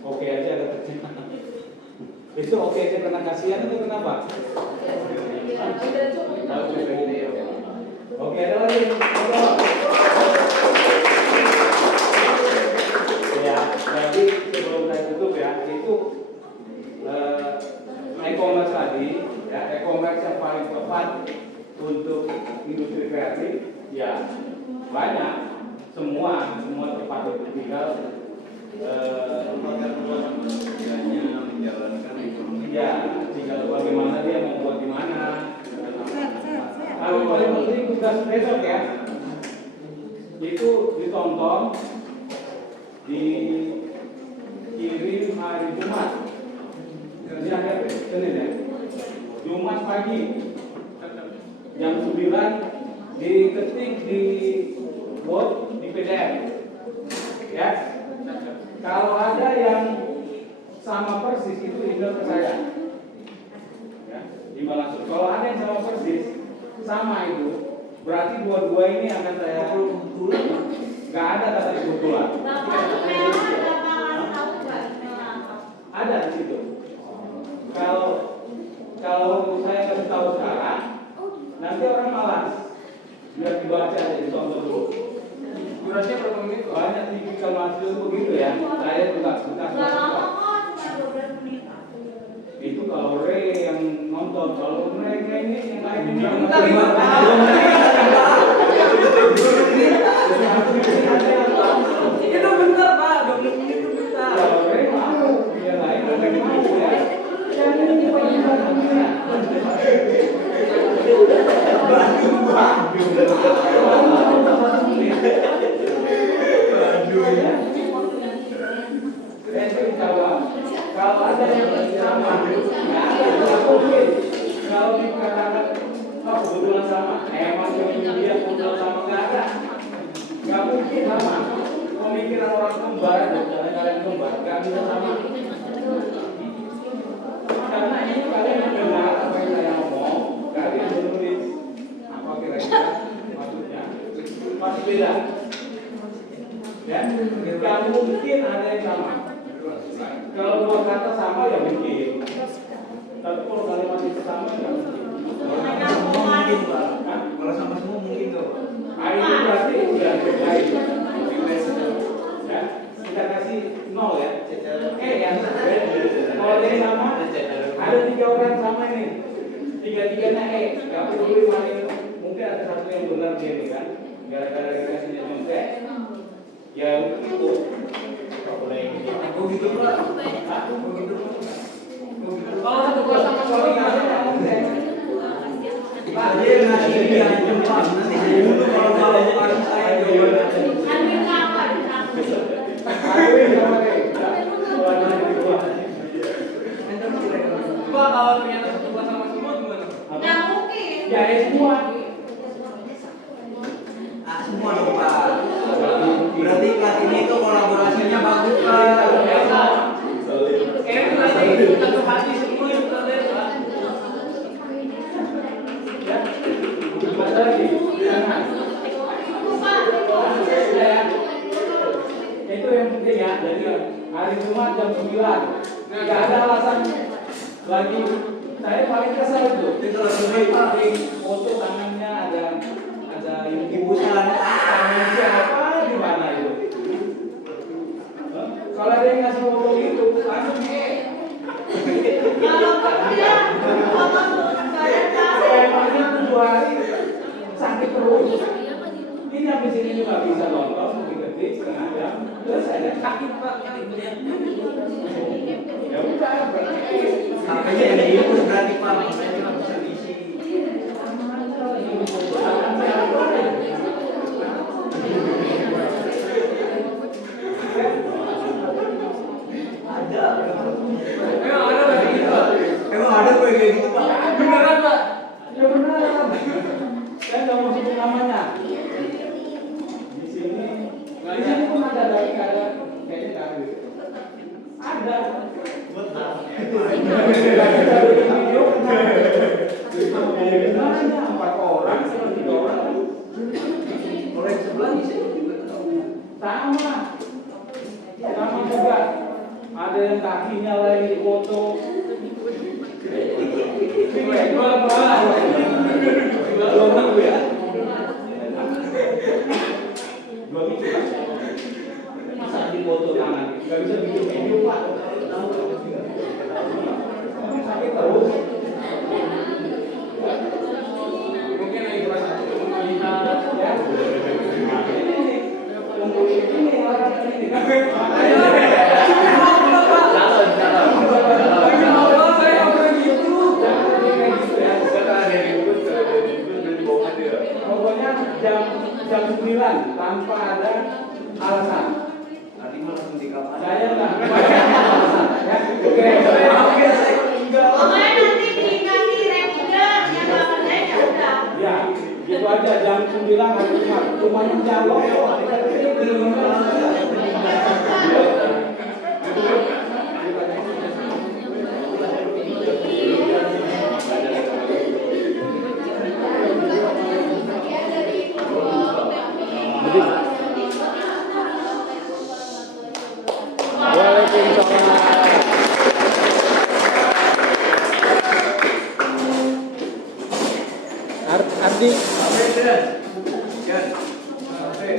Oke aja katanya. Itu oke aja karena kasihan itu kenapa? Oke, ada lagi. Ya, jadi untuk industri kreatif ya banyak, semua tempat itu tinggal menjalankan ekonomi. ya tinggal bagaimana dia mau buat di mana. Kalau paling penting tugas besok ya itu ditonton, dikirim hari Jumat. Kerja hari Senin ya. Jumat pagi jam 9 diketik di Word di PDF. Ya. Kalau ada yang sama persis itu email ke saya. Ya, dibalas. Kalau ada yang sama persis sama itu berarti dua-dua ini akan saya kebetulan. Nggak ada kata kebetulan. Ada di situ. Kalau saya kasih tahu sekarang, nanti orang malas. Biar dibaca aja, ditonton dulu. Durasinya berapa menit? Banyak tipikal mahasiswa begitu ya. Saya juga suka. Itu kalau Re yang nonton, kalau mereka ini yang lain ini Bentar, itu bentar Pak, 20 menit itu bentar. kalau Re mau, yang lain mau ya. Kalau ada yang sama, nggak ada mungkin. Kalau dikatakan, oh kebetulan sama, emang dia kebetulan sama nggak ada, nggak mungkin sama. Pemikiran orang kembar, kalian kembar, nggak bisa sama. Karena ini kalian mendengar apa yang saya ngomong, kalian menulis apa kira-kira maksudnya, pasti beda. Ya, nggak mungkin ada yang sama. Kalau dua kata sama ya mungkin, tapi kalau kalimat itu sama ya mungkin. Mungkin Pak. Kalau sama semua mungkin tuh. Itu berarti udah baik. Ya, kita kasih 0 ya. Ya. Kalau dia sama, ada 3 orang sama ini. 3-3-nya nggak peduli mana itu. Mungkin ada satu yang benar dia nih kan. Gara-gara dikasihnya nyontek, ya itu. Oh gitu Pak. Kalau satu kelas sama sekali nggak ada yang ngomong. Pak dia ngasih dia Pak. Nanti saya dulu kalau saya jawaban. Pak, kalau ternyata satu kelas sama semua gimana? Nggak mungkin. Ya semua. Semua dong Pak. Berarti kelas ini tuh kolaborasinya bagus Pak. Berarti satu hati semua yang terlihat Pak. Ya. Ada lagi. Jangan. Itu yang penting ya. Jadi hari Jumat jam 9. Nggak ada alasan lagi. Saya paling kesal itu. Itu lebih Foto tangannya ada ibu salahnya. tangan siapa di mana itu? Kalau ada yang ngasih foto gitu, langsung Kalau kerja, emangnya 7 hari sakit terus. Ini habis ini juga bisa nonton, lebih gede setengah jam. Terus saya sakit Pak, ya udah. HP-nya yang dihapus berarti Pak. Makanya nggak bisa diisi. Ada. Emang ada kayak gitu Pak? Emang ada kayak gitu Pak? Beneran Pak? Ya benar. Saya nggak mau sebut namanya. Di sini pun ada lagi ada kayaknya ada. Ada. Video benar. 4 orang, 3 orang. Kalau yang sebelah di sini juga Sama juga. Ada yang kakinya lagi foto. Dua minggu ya. 2 minggu. Masa di foto tangan? Gak bisa bikin video Pak. Sakit terus. Mungkin Saya nggak. Ya, oke. Pokoknya nanti dikasih reminder yang nggak kerjain ya udah. Ya, gitu aja. Jam 9 harus cuma menjawab. Ardi. Oke,